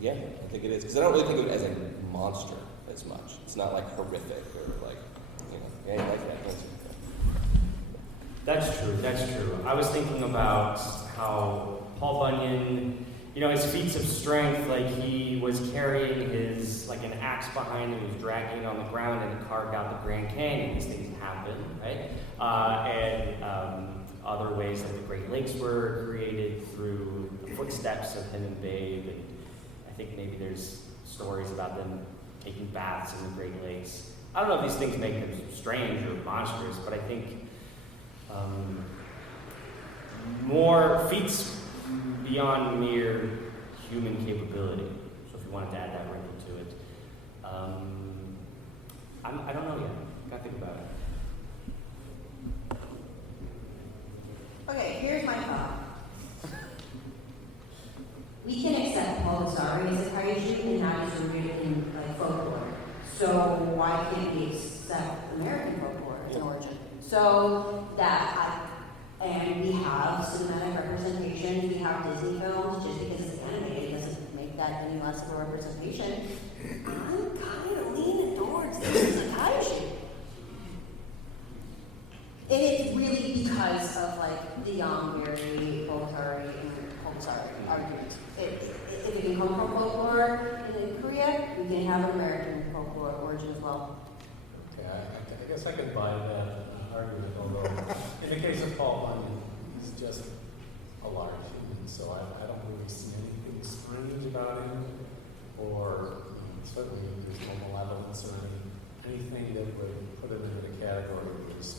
yeah, I think it is. Because I don't really think of it as a monster as much. It's not like horrific or like, you know, yeah, you like that, don't you? That's true. I was thinking about how Paul Bunyan, you know, his feats of strength, like he was carrying his, like an axe behind him, he was dragging it on the ground and he carved out the Grand Canyon. These things happen, right? And other ways that the Great Lakes were created through the footsteps of him and Babe. And I think maybe there's stories about them taking baths in the Great Lakes. I don't know if these things make them strange or monstrous, but I think more feats beyond mere human capability. So if you wanted to add that wrinkle to it, I don't know yet. Gotta think about it. Okay, here's my thought. We can accept Paul Bunyan as a kaiju and not as rooted in like folklore. So why can't we accept American folklore as an origin? So and we have cinematic representation, we have Disney films, just because it's animated doesn't make that any less of a representation. I'm kind of leaning towards this as a kaiju. And it's really because of like the very Poltari argument. If it can come from folklore in Korea, we can have American folklore origin as well. Okay, I guess I could buy that argument, although in the case of Paul Bunyan, he's just a large human, so I don't really see anything strange about him, or certainly there's no malevolence or anything that would put him into the category where there's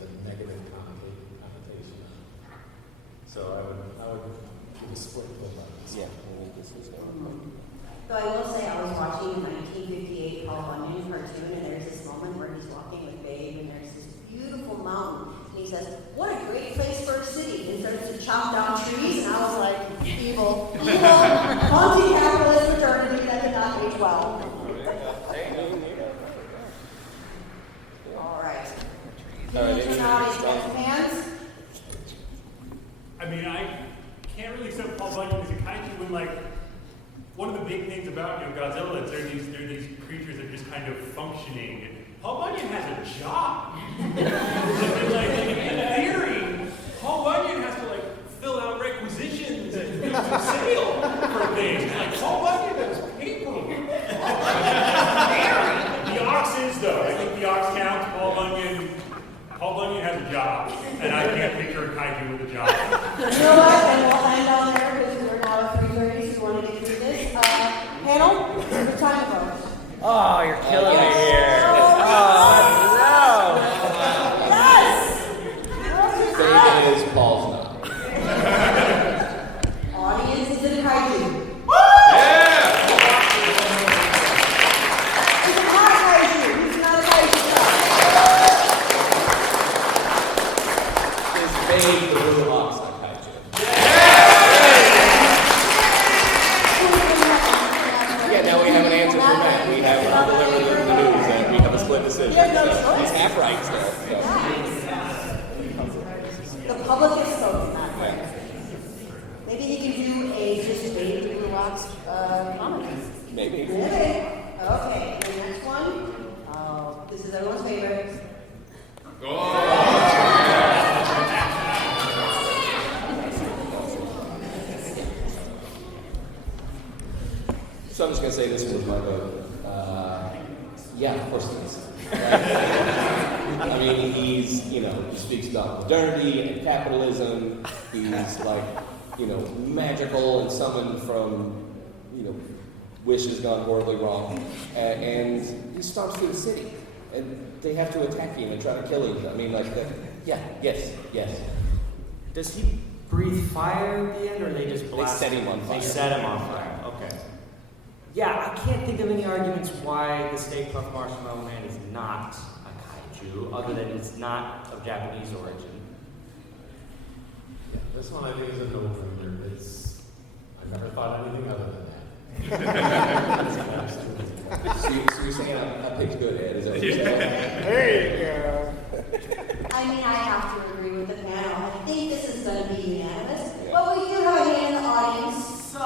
a negative connotation. So I would give a split to that. Yeah, I think this is So I will say I was watching the 1958 Paul Bunyan cartoon, and there's this moment where he's walking with Babe, and there's this beautiful mountain, and he says, "What a great place for a city," and starts to chop down trees, and I was like, evil, anti-capitalist fraternity that did not age well. All right. Hands? I mean, I can't really accept Paul Bunyan as a kaiju when, like, one of the big things about Godzilla is there are these creatures that are just kind of functioning. Paul Bunyan has a job. like, in theory, Paul Bunyan has to fill out requisitions and sail for things. Like Paul Bunyan does paper. The ox is though. I think the ox counts. Paul Bunyan has a job, and I can't picture a kaiju with a job. You know what? And we'll end on there because we're now at 3:30, so we want to get through this. Panel, your time goes. Oh, you're killing me here. Yes! Fate is Paul's number. Audience is in kaiju. The public is spoken, not right. Maybe he can do a just wait to the rocks comment. Maybe. Okay, the next one. This is everyone's favorite. So I'm just going to say this was my vote. Yeah, of course it is. I mean, he speaks about modernity and capitalism. He's magical and summoned from, wishes gone horribly wrong. And he stomps through the city. And they have to attack him and try to kill him. I mean, yes. Does he breathe fire at the end, or they just blast They set him on fire. They set him on fire, okay. Yeah, I can't think of any arguments why the Stay Puft Marshmallow Man is not a kaiju, other than it's not of Japanese origin. Yeah, this one I think is a no-brainer. I never thought anything other than that. So you're saying I picked good, Ed? Is that what you're saying? There you go. I mean, I have to agree with the panel. I think this is going to be unanimous, but we do have a hand in the audience. So,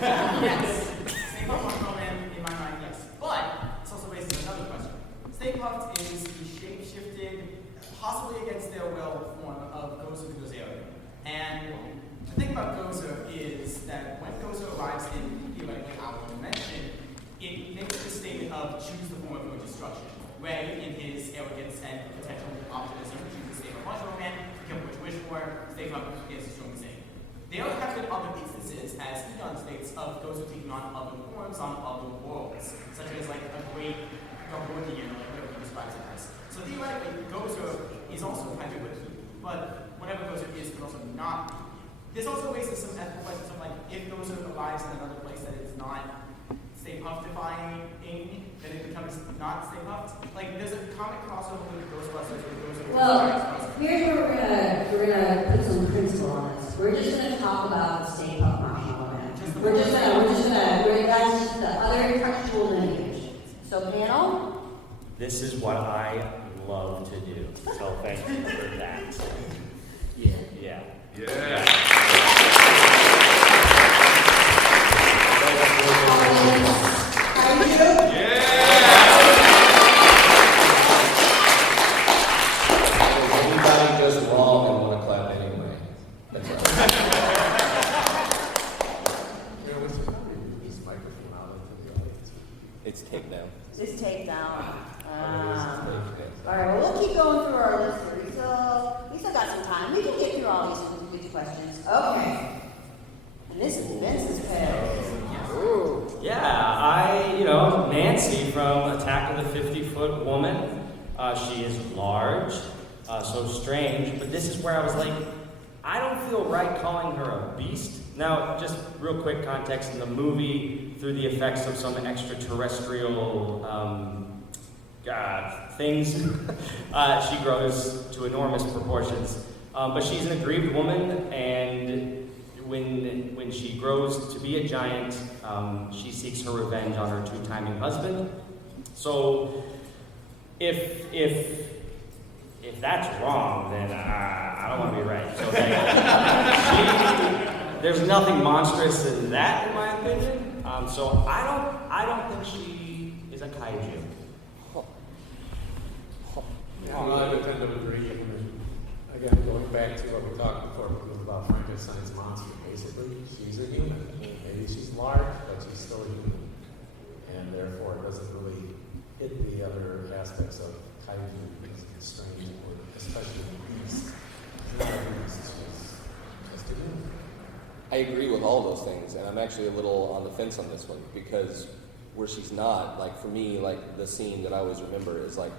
yes. Stay Puft Marshmallow Man, in my mind, yes. But it's also based on another question. Stay Puft is the shape-shifted, possibly against their will, form of Gozer the Gozerian. And the thing about Gozer is that when Gozer arrives in theoretically our dimension, it makes the statement of choose the form of your destruction. Ray, in his arrogance and potential optimism, chooses Stay Puft Marshmallow Man, kill what you wish for, Stay Puft is strong the same. There have been other instances, as Eon states, of Gozer taking on other forms on other worlds, such as like a great Gordian, or whatever he describes it as. So theoretically, Gozer is also kind of a key, but whatever Gozer is, but also not. This also raises some ethical questions of like, if Gozer arrives in another place that is not Stay Puft-defying, then it becomes not Stay Puft. Like, there's a comic crossover with Ghostbusters where Gozer. Well, here's where we're gonna put some principle on this. We're just gonna talk about Stay Puft Marshmallow Man. That's just the other textual lineage. So panel? This is what I love to do. So thank you for that. Yeah. so strange. But this is where I was like, I don't feel right calling her a beast. Now, just real quick context, in the movie, through the effects of some extraterrestrial things, she grows to enormous proportions. But she's an aggrieved woman, and when she grows to be a giant, she seeks her revenge on her two-timing husband. So, if that's wrong, then I don't want to be right. So, there's nothing monstrous in that, in my opinion. So I don't think she is a kaiju. Well, I would tend to agree. Again, going back to what we talked before about Frankenstein's monster, basically, she's a human. Maybe she's large, but she's still a human. And therefore, it doesn't really hit the other aspects of kaiju because it's strange, or especially beast. It's not a beast, it's just a human. I agree with all those things, and I'm actually a little on the fence on this one, because where she's not, like for me, like the scene that I always remember is like,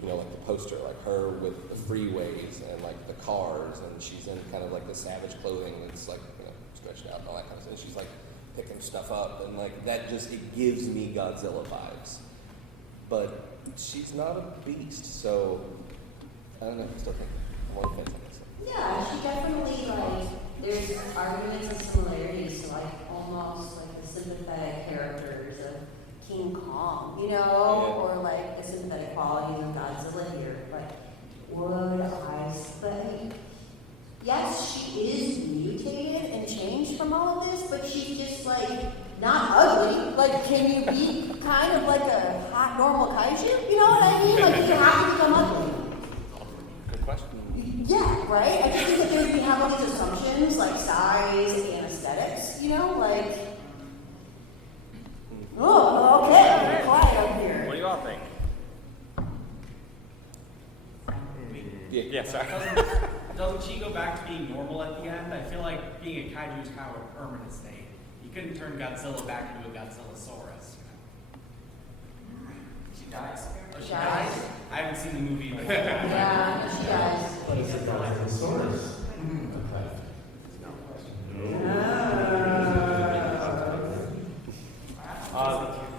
you know, like the poster, like her with the freeways and like the cars, and she's in kind of like the savage clothing that's like, you know, stretched out and all that kind of stuff. And she's like picking stuff up, and like that just, it gives me Godzilla vibes. But she's not a beast, so I don't know, I still think I'm on the fence on this one. Yeah, she definitely, like, there's arguments and similarities to, like, almost like the sympathetic characters of King Kong, you know, or like the sympathetic qualities of Godzilla here. But yes, she is mutated and changed from all of this, but she's just like not ugly. Like, can you be kind of like a hot normal kaiju? You know what I mean? Like, do you have to become ugly? Good question. Yeah, right? I just think that we have all these assumptions, like size and aesthetics, you know, like. Oh, okay, quiet up here. What do you all think? Yeah, sorry. Doesn't she go back to being normal at the end? I feel like being a kaiju is kind of a permanent state. You couldn't turn Godzilla back into a Godzillasaurus. She dies? Oh, she dies? I haven't seen the movie. Yeah, she dies. But it's a Godzillasaurus.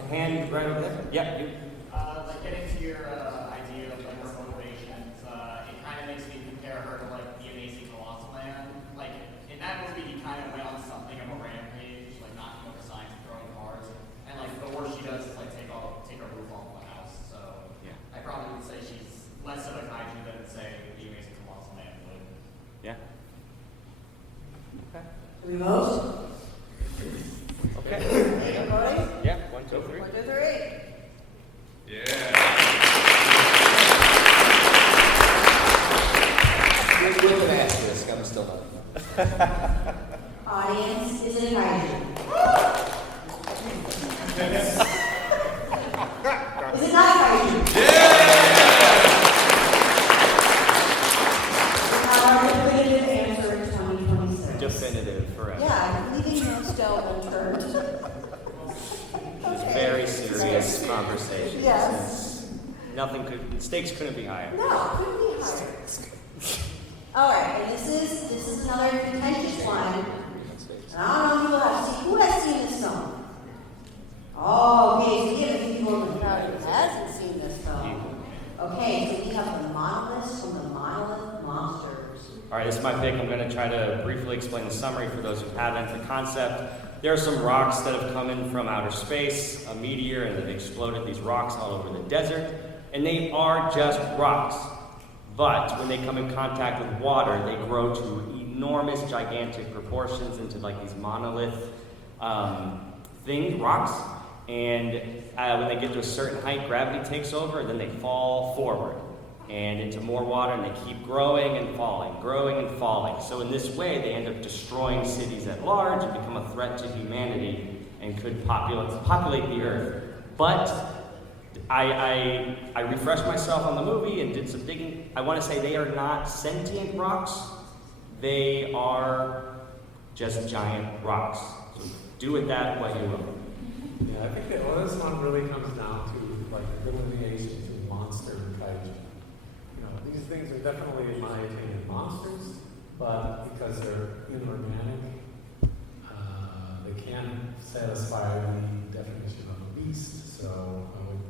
Hand right over there. Yeah, you. Like getting to your idea of like her motivations, it kind of makes me compare her to like the Amazing Colossal Man. Like in that movie, he kind of went on something of a rampage, like knocking over signs and throwing cars, and like the worst she does is like take a roof off of a house. So yeah, I probably would say she's less of a kaiju than say the Amazing Colossal Man would. Yeah. Okay. Do we vote? Okay. Everybody? Yeah, 1, 2, 3. 1, 2, 3. Yeah. With an asterisk, I'm still not. Audience, is it a kaiju? Is it not a kaiju? Our definitive answer is 2026. Definitive, forever. Yeah, leaving no stone unturned. It's very serious conversation. Yes. Nothing could, stakes couldn't be higher. No, couldn't be higher. All right, and this is another contentious one. And I don't know who has seen this film. Oh, okay, so we have a few people in the crowd who hasn't seen this film. Okay, so we have the Monolith from the Monolith Monsters. All right, this is my pick. I'm going to try to briefly explain the summary for those who haven't. The concept, there are some rocks that have come in from outer space, a meteor, and they've exploded these rocks all over the desert. And they are just rocks. But when they come in contact with water, they grow to enormous, gigantic proportions into like these monolith rocks. And when they get to a certain height, gravity takes over, and then they fall forward and into more water, and they keep growing and falling. So in this way, they end up destroying cities at large and become a threat to humanity and could populate the earth. But I refreshed myself on the movie and did some digging. I want to say they are not sentient rocks. They are just giant rocks. So do with that what you will. Yeah, I think that this one really comes down to like delineation between monster and kaiju. You know, these things are definitely, in my opinion, monsters, but because they're inorganic, they can't satisfy the definition of a beast. So I would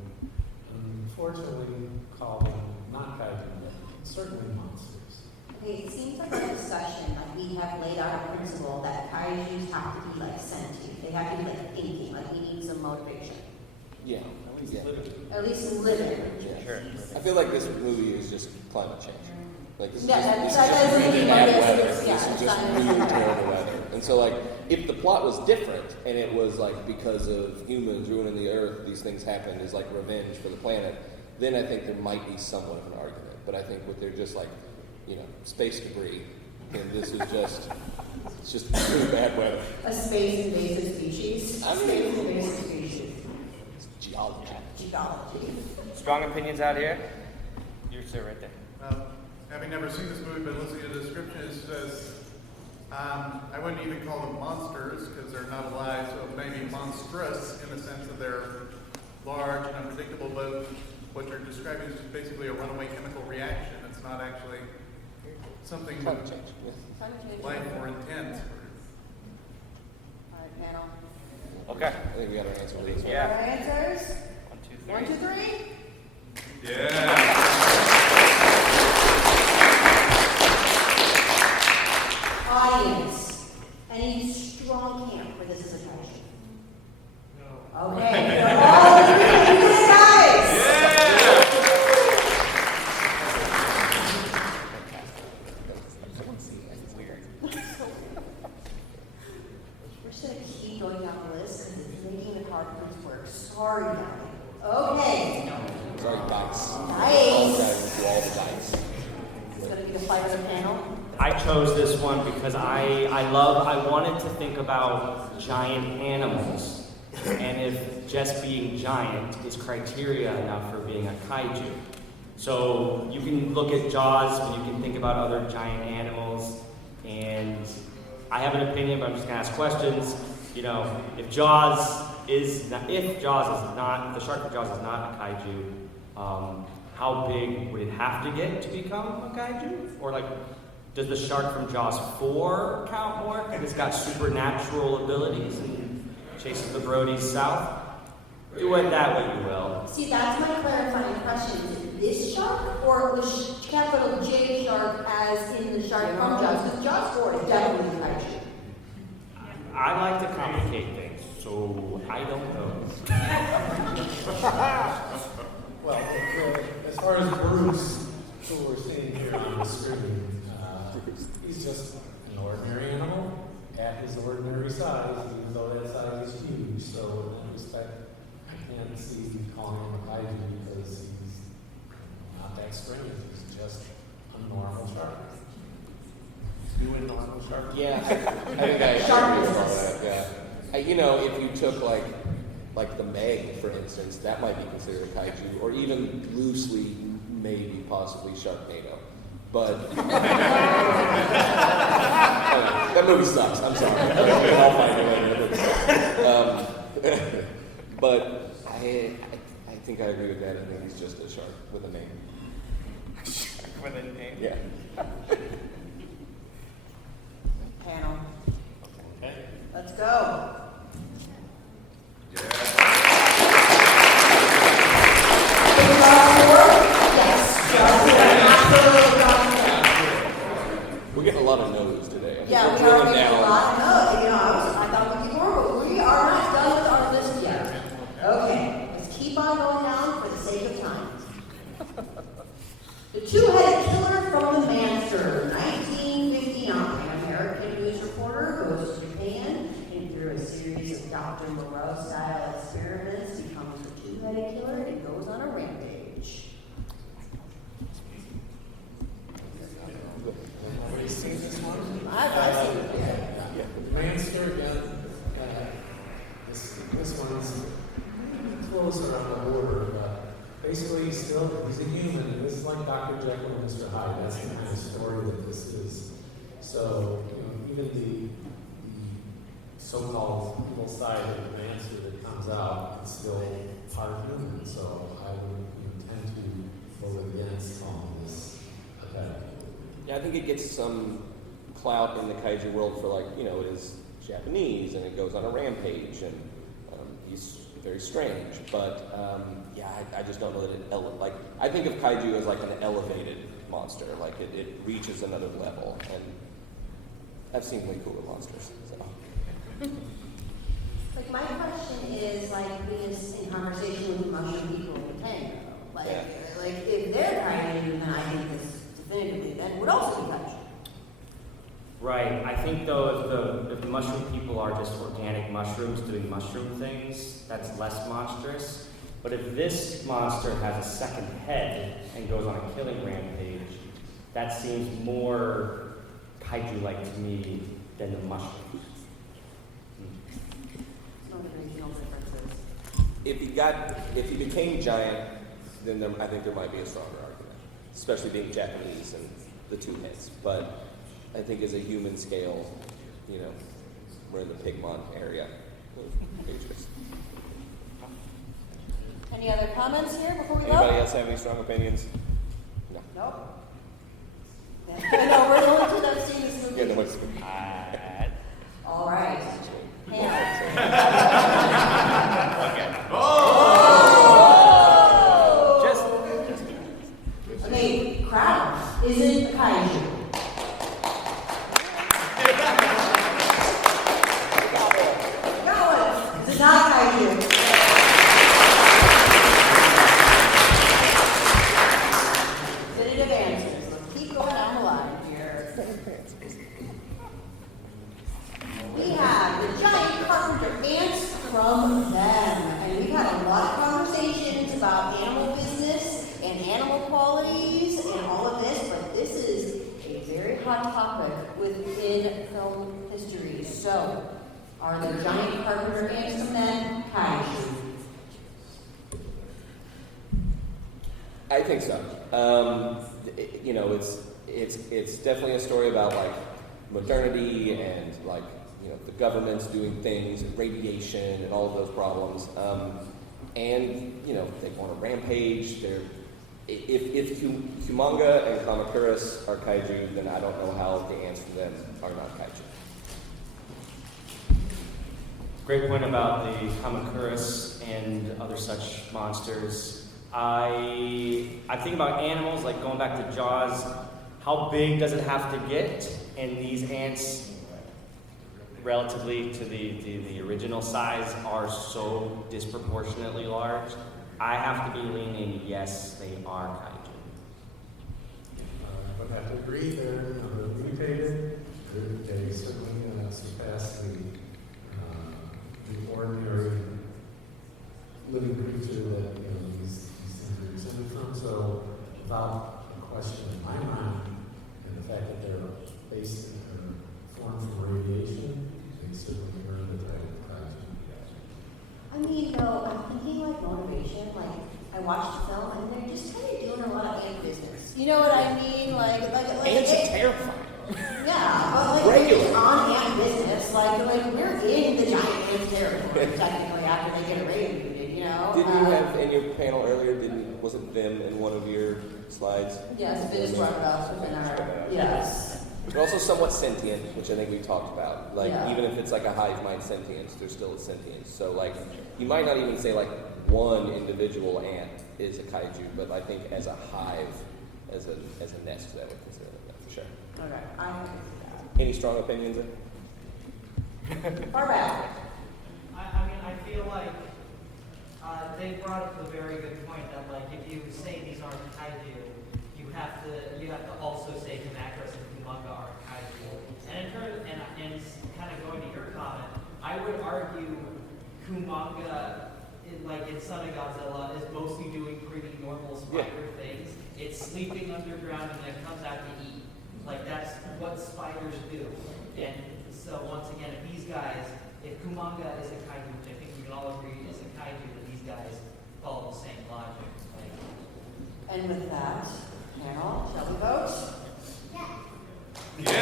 unfortunately call them not kaiju, but certainly monsters. Okay, it seems like a discussion, like we have laid out a principle that kaijus have to be like sentient. They have to be like thinking, like we need some motivation. Yeah. At least living. Yeah. Sure. I feel like this movie is just climate change. Like this is Yeah, just that's really really bad what it weather. is. Yeah, This is it's just not- really terrible weather. And so like if the plot was different and it was like because of humans ruining the earth, these things happened as like revenge for the planet, then I think there might be somewhat of an argument. But I think what they're just like, space debris, and this is just it's just really bad weather. A space invasive species. I mean, Space invasive species. Geology. Strong opinions out here? You're sir right there. Well, having never seen this movie, but listening to the description, it says, I wouldn't even call them monsters because they're not alive, so maybe monstrous in the sense that they're large and unpredictable, but what you're describing is just basically a runaway chemical reaction. It's not actually something with life or intent. All right, panel. Okay. I think we got our answer. Yeah. Our answers? 1, 2, 3. 1, 2, 3. Yeah. Audience, any strong camp where this is a kaiju? No. Okay, you're all agreeing. You did it, guys. We're just going to keep going down the list because it's making it hard for us to work. Sorry, guys. Okay. Sorry, dice. Dice. All the dice. It's going to be the fight of the panel. I chose this one because I wanted to think about giant animals, and if just being giant is criteria enough for being a kaiju. So you can look at Jaws and you can think about other giant animals, and I have an opinion, but I'm just gonna ask questions. If Jaws is not, if the shark from Jaws is not a kaiju, how big would it have to get to become a kaiju? Or does the shark from Jaws 4 count more? And it's got supernatural abilities and chases the Brodies south? Do it that way, you will. See, that's my clarifying question. Is it this shark or the capital J shark as in the shark from Jaws? Because Jaws 4 is definitely a kaiju. I like to complicate things, so I don't know. Well, as far as Bruce, who we're seeing here on the screen, he's just an ordinary animal at his ordinary size, even though that size is huge. So in that respect, I can't see calling him a kaiju because he's not that strange. He's just a normal shark. Doing normal shark. Yeah, I think I agree with all that. Yeah, if you took like the Meg, for instance, that might be considered a kaiju, or even loosely, maybe possibly Sharknado. But that movie sucks. I'm sorry. I'll find it later. But I think I agree with that. I think he's just a shark with a name. Shark with a name? Yeah. Panel. Okay. Let's go. We're getting a lot of no's today. Yeah, we are getting a lot of no's. I thought we'd be more, but we are not done with our list yet. Okay, let's keep on going down for the sake of time. The two-headed killer from the Manster, 1959. An American news reporter goes to Japan and through a series of Dr. Moreau-style experiments becomes a two-headed killer and goes on a rampage. Have you seen this one? I've seen it. Yeah. Manster again. This one's closer on the border, but basically he's a human, and this is like Dr. Jekyll and Mr. Hyde. That's the kind of story that this is. So, even the so-called evil side of the Manster that comes out is still part human. So I would tend to vote against calling this a Yeah, I think it gets some clout in the kaiju world for it is Japanese and it goes on a rampage and he's very strange. But I just don't know that it I think of kaiju as like an elevated monster, like it reaches another level. And I've seen way cooler monsters. So. Like my question is being in conversation with the mushroom people in Matango. Like if they're kaiju, then I think this definitively then would also be kaiju. Right. I think though if the mushroom people are just organic mushrooms doing mushroom things, that's less monstrous. But if this monster has a second head and goes on a killing rampage, that seems more kaiju-like to me than the mushrooms. Some of the regional differences. If he became giant, then I think there might be a stronger argument, especially being Japanese and the two heads. But I think as a human scale, we're in the Pigmont area of creatures. Any other comments here before we go? Anybody else have any strong opinions? No. Nope. No, we're the only two that have seen this movie. Yeah, no one's All right. Hannah. Okay. Okay, crowd isn't a kaiju. This is not kaiju. Definitive answers. Let's keep going down the line here. We have the giant carpenter ants from them. And we've had a lot of conversations about animal business and animal qualities and all of this, but this is a very hot topic within film history. So, are the giant carpenter ants from them kaiju? I think so. It's definitely a story about modernity and the government's doing things and radiation and all of those problems. They go on a rampage. If Humanga and Kamakuras are kaiju, then I don't know how the ants from them are not kaiju. Great point about the Kamakuras and other such monsters. I think about animals, like going back to Jaws, how big does it have to get? And these ants, relatively to the original size, are so disproportionately large. I have to be leaning, yes, they are kaiju. I would have to agree they're mutated. They certainly surpass the ordinary living creature that these things are descended from. So, without a question in my mind, and the fact that they're based in formed from radiation, they certainly earn the title of kaiju. I mean, I'm thinking motivation. I watched the film and they're just kind of doing a lot of ant business. You know what I mean? Ants are terrifying. Yeah, but it's on ant business. We're in the giant ant territory technically after they get radiated. Didn't you have in your panel earlier? Wasn't them in one of your slides? Yes, it is brought up within our yes. They're also somewhat sentient, which I think we talked about. Yeah. Even if it's a hive mind sentience, there's still a sentience. So you might not even say one individual ant is a kaiju, but I think as a hive, as a nest, that would consider that for sure. Okay, I can see that. Any strong opinions there? Far back. I feel like they brought up a very good point that if you say these aren't kaiju, you have to also say Kamakuras and Humanga are kaiju. And and kind of going to your comment, I would argue Humanga, in Son of Godzilla, is mostly doing pretty normal spider things. It's sleeping underground and then comes out to eat. That's what spiders do. And so once again, if Humanga is a kaiju, which I think we can all agree is a kaiju, that these guys follow the same logic. And with that, panel, shall we vote? Yeah.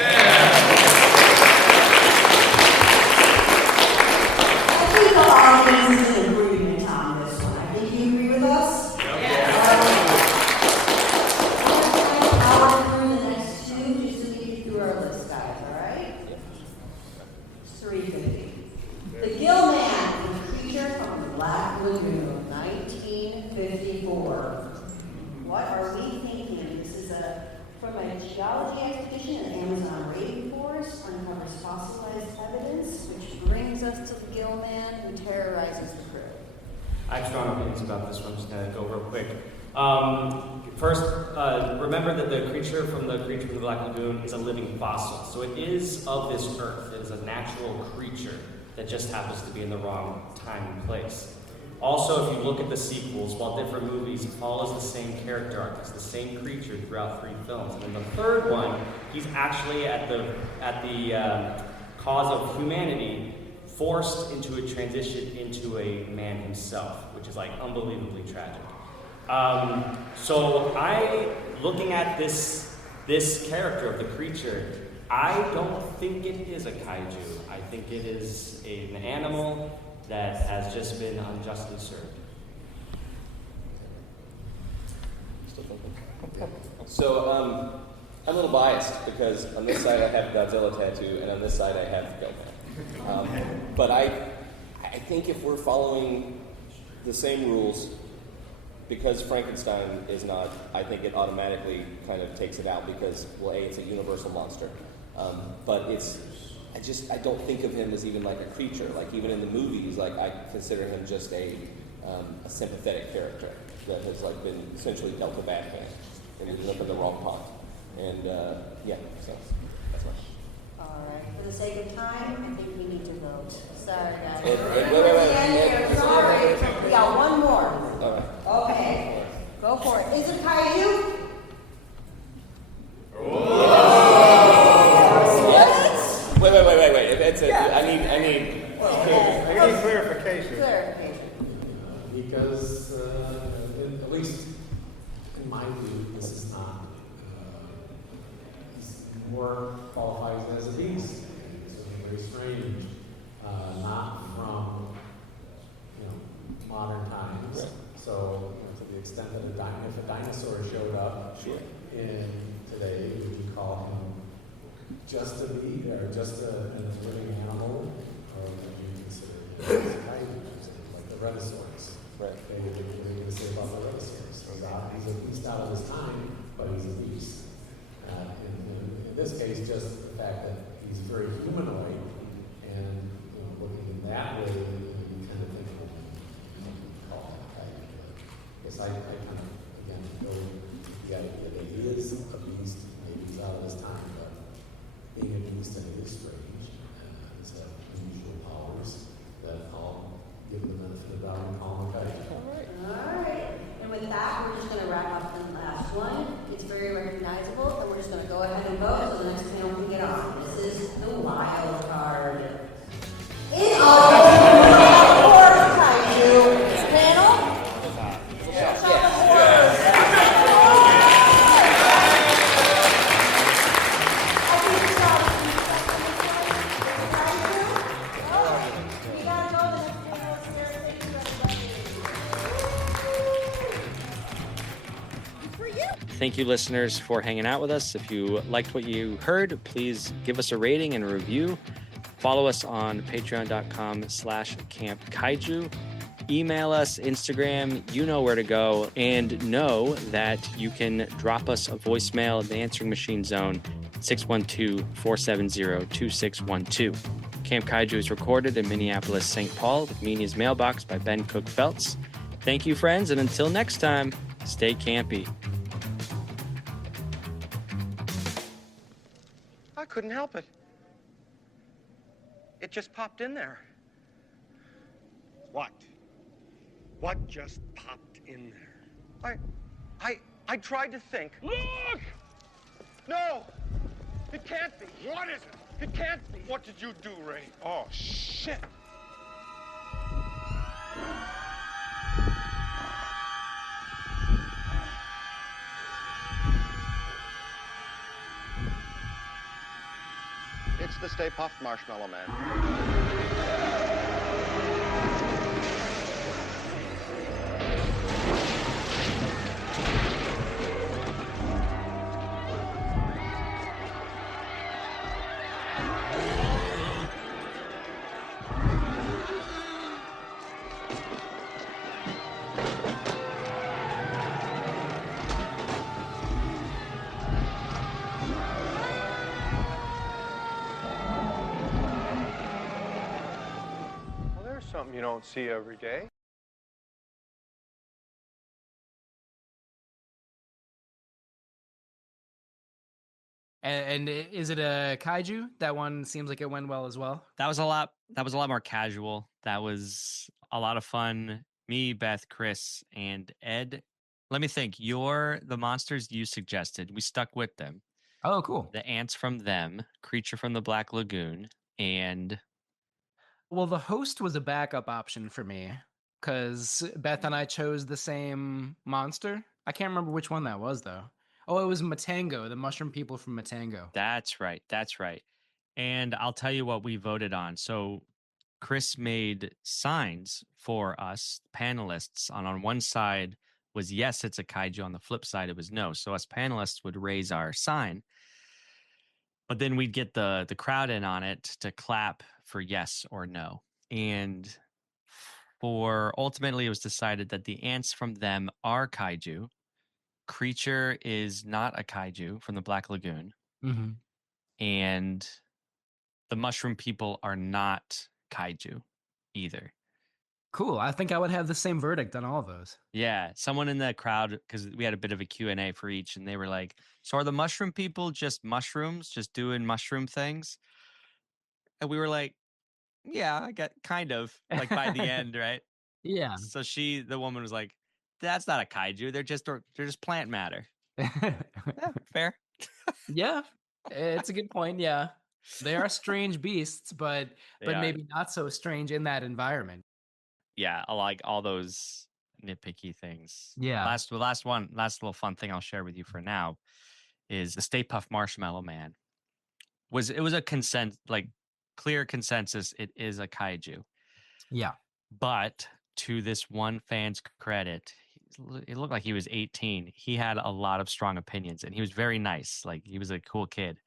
I think the audience is in agreement on this one. I think you agree with us? Yeah. Our crew archaeology expedition at Amazon rainforest uncovers fossilized evidence, which brings us to the Gill Man who terrorizes the crew. I have strong opinions about this one. I'm just going to go real quick. First, remember that the creature from the Black Lagoon is a living fossil. So it is of this earth. It is a natural creature that just happens to be in the wrong time and place. Also, if you look at the sequels, while different movies, it follows the same character arc. It's the same creature throughout 3 films. And in the third one, he's actually at the cause of humanity, forced into a transition into a man himself, which is like unbelievably tragic. So looking at this character of the creature, I don't think it is a kaiju. I think it is an animal that has just been unjustly served. So I'm a little biased because on this side I have Godzilla tattoo and on this side I have Godzilla. But I think if we're following the same rules, because Frankenstein is not, I think it automatically kind of takes it out because, well, A, it's a universal monster. But I don't think of him as even like a creature. Like even in the movies, like I consider him just a sympathetic character that has like been essentially dealt a bad hand and ended up in the wrong pot. And yeah, so that's much. All right. For the sake of time, I think we need to vote. Sorry, guys. Wait. Sorry. We got one more. All right. Okay. Go for it. Is it kaiju? Yes. Wait. It's I need. I need clarification. Because, at least in my view, this is not. He's more qualifies as a beast. It's very strange, not from modern times. Right. So, to the extent that if a dinosaur showed up in today, would you call him just a beast or just a living animal, or would you consider him as a kaiju, like the Renaissance? Right. What are you going to say about the Renaissance? He's a beast out of his time, but he's a beast. In this case, just the fact that he's very humanoid, and looking in that way, you kind of think of call him a kaiju. Yes, I kind of, again, go the idea that he is a beast, maybe he's out of his time, but being a beast, and it is strange, and he's got unusual powers that I'll give him the benefit of the doubt and call him a kaiju. All right. And with that, we're just going to wrap up the last one. It's very recognizable, and we're just going to go ahead and vote so the next panel can get on. This is the wild card. It horror kaiju. Panel? Thank you, listeners, for hanging out with us. If you liked what you heard, please give us a rating and a review. Follow us on patreon.com/campkaiju. Email us, Instagram, you know where to go. And know that you can drop us a voicemail in the answering machine zone, 612-470-2612. Camp Kaiju is recorded in Minneapolis, St. Paul, with Media's Mailbox by Ben Cook Feltz. Thank you, friends, and until next time, stay campy. I couldn't help it. It just popped in there. What? What just popped in there? I tried to think. Look! No! It can't be. What is it? It can't be. What did you do, Ray? Oh, shit. It's the Stay Puft Marshmallow Man. something you don't see every day. And is it a kaiju? That one seems like it went well as well. That was a lot more casual. That was a lot of fun. Me, Beth, Chris, and Ed. Let me think. The monsters you suggested. We stuck with them. Oh, cool. The ants from them, creature from the Black Lagoon, and Well, the host was a backup option for me because Beth and I chose the same monster. I can't remember which one that was though. Oh, it was Matango, the mushroom people from Matango. That's right. That's right. And I'll tell you what we voted on. So Chris made signs for us panelists. On one side was yes, it's a kaiju. On the flip side, it was no. So us panelists would raise our sign, but then we'd get the crowd in on it to clap for yes or no. And ultimately, it was decided that the ants from them are kaiju. Creature is not a kaiju from the Black Lagoon. Mm-hmm. And the mushroom people are not kaiju either. Cool. I think I would have the same verdict on all of those. Yeah, someone in the crowd, because we had a bit of a Q&A for each, and they were like, so are the mushroom people just mushrooms, just doing mushroom things? And we were like, yeah, I get kind of, like by the end, right? Yeah. So the woman was like, that's not a kaiju. They're just plant matter. Yeah, fair. Yeah, it's a good point. Yeah, they are strange beasts, but They are. maybe not so strange in that environment. Yeah, I like all those nitpicky things. Yeah. Last little fun thing I'll share with you for now is the Stay Puft Marshmallow Man. It was a clear consensus. It is a kaiju. Yeah. But to this one fan's credit, it looked like he was 18. He had a lot of strong opinions, and he was very nice. Like, he was a cool kid.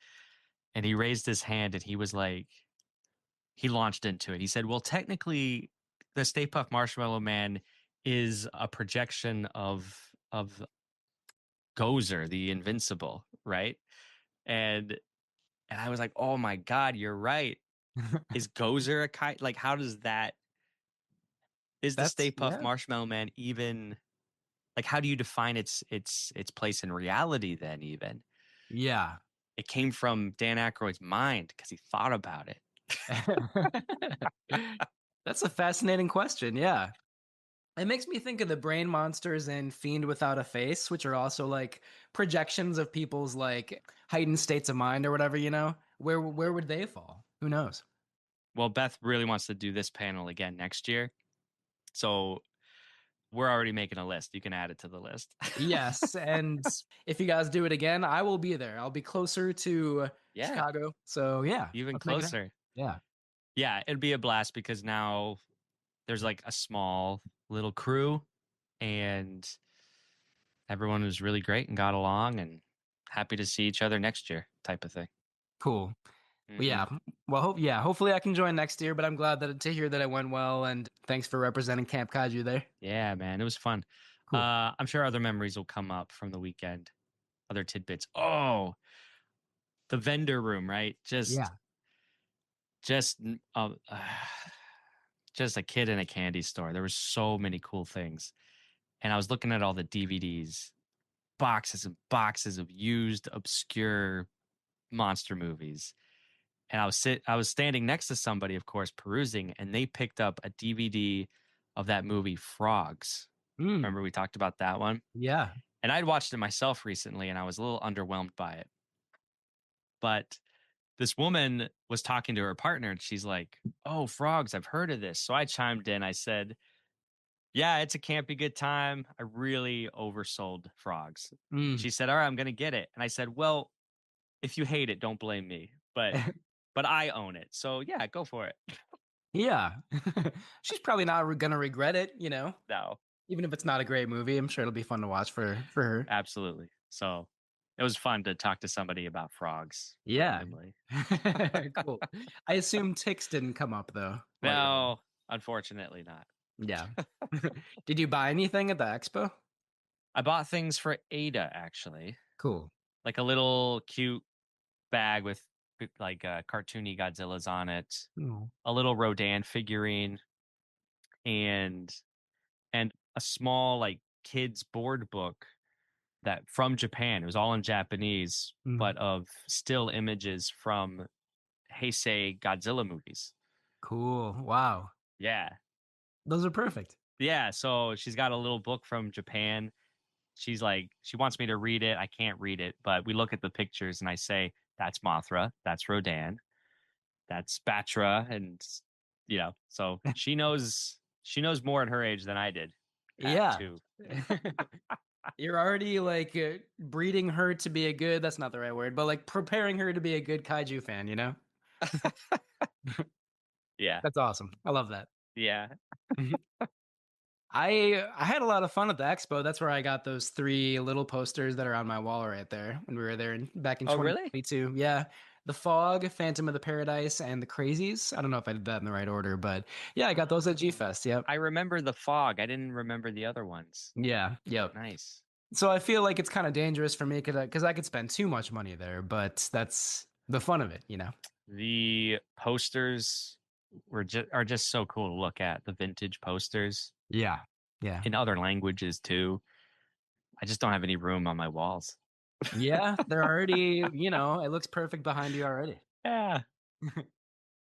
And he raised his hand, and he was like, he launched into it. He said, well, technically, the Stay Puft Marshmallow Man is a projection of Gozer, the Invincible, right? And I was like, oh my God, you're right. Is Gozer a kite? Like, how does that? Is the Stay Puft Marshmallow Man even? Like, how do you define its place in reality? Then even. Yeah. It came from Dan Aykroyd's mind because he thought about it. That's a fascinating question. Yeah. It makes me think of the brain monsters in Fiend Without a Face, which are also like projections of people's like heightened states of mind or whatever, you know? Where would they fall? Who knows? Well, Beth really wants to do this panel again next year. So we're already making a list. You can add it to the list. Yes. And if you guys do it again, I will be there. I'll be closer to Chicago. So yeah. Even let's make it closer. happen. Yeah. Yeah, it'd be a blast because now there's like a small little crew and everyone was really great and got along and happy to see each other next year type of thing. Cool. Well, yeah. Well, hopefully I can join next year, but I'm glad to hear that it went well, and thanks for representing Camp Kaiju there. Yeah, man, it was fun. Cool. I'm sure other memories will come up from the weekend, other tidbits. Oh, the vendor room, right? Just a kid in a candy store. There were so many cool things. And I was looking at all the DVDs, boxes and boxes of used, obscure monster movies. And I was standing next to somebody, of course, perusing, and they picked up a DVD of that movie Frogs. Remember we talked about that one? Yeah. And I'd watched it myself recently, and I was a little underwhelmed by it. But this woman was talking to her partner, and she's like, oh, Frogs, I've heard of this. So I chimed in. I said, yeah, it's a campy good time. I really oversold Frogs. She said, all right, I'm going to get it. And I said, well, if you hate it, don't blame me. But I own it. So yeah, go for it. Yeah. She's probably not going to regret it, you know? No. Even if it's not a great movie, I'm sure it'll be fun to watch for her. Absolutely. So it was fun to talk to somebody about Frogs. Yeah. Randomly. Cool. I assume Ticks didn't come up though. No, unfortunately not. Yeah. Did you buy anything at the expo? I bought things for Ada, actually. Cool. Like a little cute bag with like cartoony Godzillas on it. Oh. A little Rodan figurine. and a small like kids board book that from Japan. It was all in Japanese, but of still images from Heisei Godzilla movies. Cool. Wow. Yeah. Those are perfect. Yeah. So she's got a little book from Japan. She's like, she wants me to read it. I can't read it, but we look at the pictures and I say, that's Mothra, that's Rodan, that's Batra. And, so she knows more at her age than I did. Yeah. Too. You're already like breeding her to be that's not the right word, but like preparing her to be a good kaiju fan, Yeah. That's awesome. I love that. Yeah. I had a lot of fun at the expo. That's where I got those 3 little posters that are on my wall right there when we were there back in 2022. Yeah. The Fog, Phantom of the Paradise, and the Crazies. I don't know if I did that in the right order, but yeah, I got those at G-Fest. Yep. I remember the Fog. I didn't remember the other ones. Yeah. Yep. Nice. So I feel like it's kind of dangerous for me because I could spend too much money there, but that's the fun of it, The posters are just so cool to look at. The vintage posters. Yeah. Yeah. In other languages too. I just don't have any room on my walls. Yeah, they're already, it looks perfect behind you already. Yeah.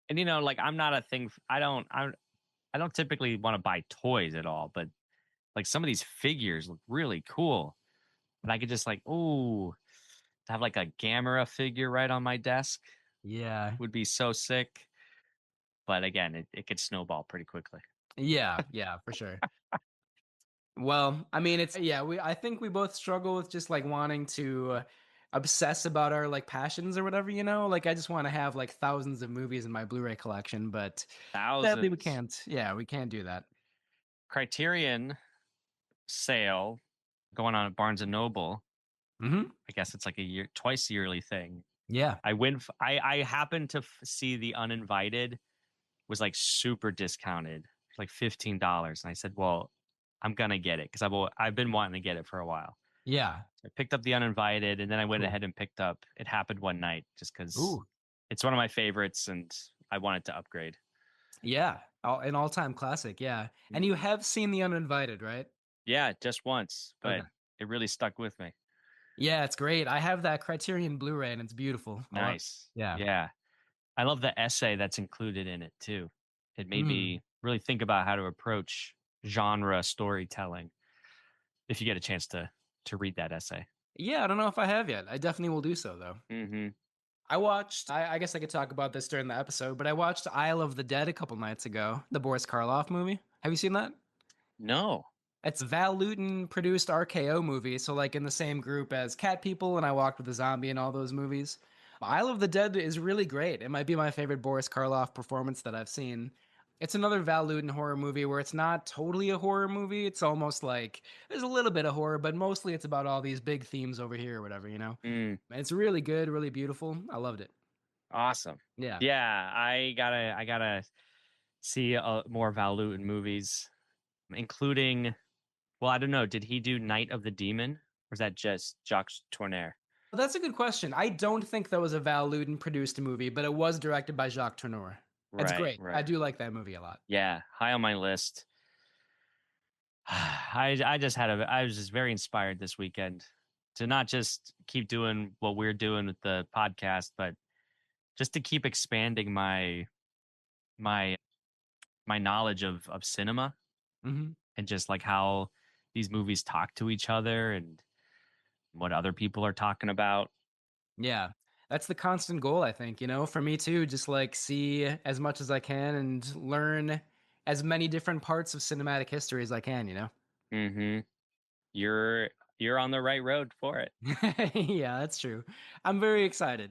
And like I'm not a thing. I don't typically want to buy toys at all, but like some of these figures look really cool. And I could just like, to have like a Gamera figure right on my desk. Yeah. Would be so sick. But again, it could snowball pretty quickly. Yeah, for sure. Well, I mean, I think we both struggle with just like wanting to obsess about our like passions or whatever, like I just want to have like thousands of movies in my Blu-ray collection, but sadly we can't. Yeah, we can't do that. Criterion sale going on at Barnes and Noble. I guess it's like twice yearly thing. Yeah. I happened to see The Uninvited was like super discounted, like $15. And I said, well, I'm going to get it because I've been wanting to get it for a while. Yeah. So I picked up The Uninvited and then I went ahead and picked up It Happened One Night just because it's one of my favorites and I wanted to upgrade. Yeah. An all-time classic. Yeah. And you have seen The Uninvited, right? Yeah, just once, but it really stuck with me. Yeah, it's great. I have that Criterion Blu-ray and it's beautiful. Nice. Yeah. Yeah. I love the essay that's included in it too. It made me really think about how to approach genre storytelling. If you get a chance to read that essay. Yeah, I don't know if I have yet. I definitely will do so though. I watched, I guess I could talk about this during the episode, but I watched Isle of the Dead a couple nights ago, the Boris Karloff movie. Have you seen that? No. It's Val Lewton produced RKO movie, so like in the same group as Cat People and I Walked with a Zombie and all those movies. Isle of the Dead is really great. It might be my favorite Boris Karloff performance that I've seen. It's another Val Lewton horror movie where it's not totally a horror movie. It's almost like there's a little bit of horror, but mostly it's about all these big themes over here or whatever, And it's really good, really beautiful. I loved it. Awesome. Yeah. Yeah, I gotta see more Val Lewton movies, including. Well, I don't know. Did he do Night of the Demon, or is that just Jacques Tourneur? That's a good question. I don't think that was a Val Lewton produced movie, but it was directed by Jacques Tourneur. It's great. Right. I do like that movie a lot. Yeah, high on my list. I was just very inspired this weekend to not just keep doing what we're doing with the podcast, but just to keep expanding my knowledge of cinema and just like how these movies talk to each other and what other people are talking about. Yeah. That's the constant goal, I think, for me too, just like see as much as I can and learn as many different parts of cinematic history as I can, You're on the right road for it. Yeah, that's true. I'm very excited.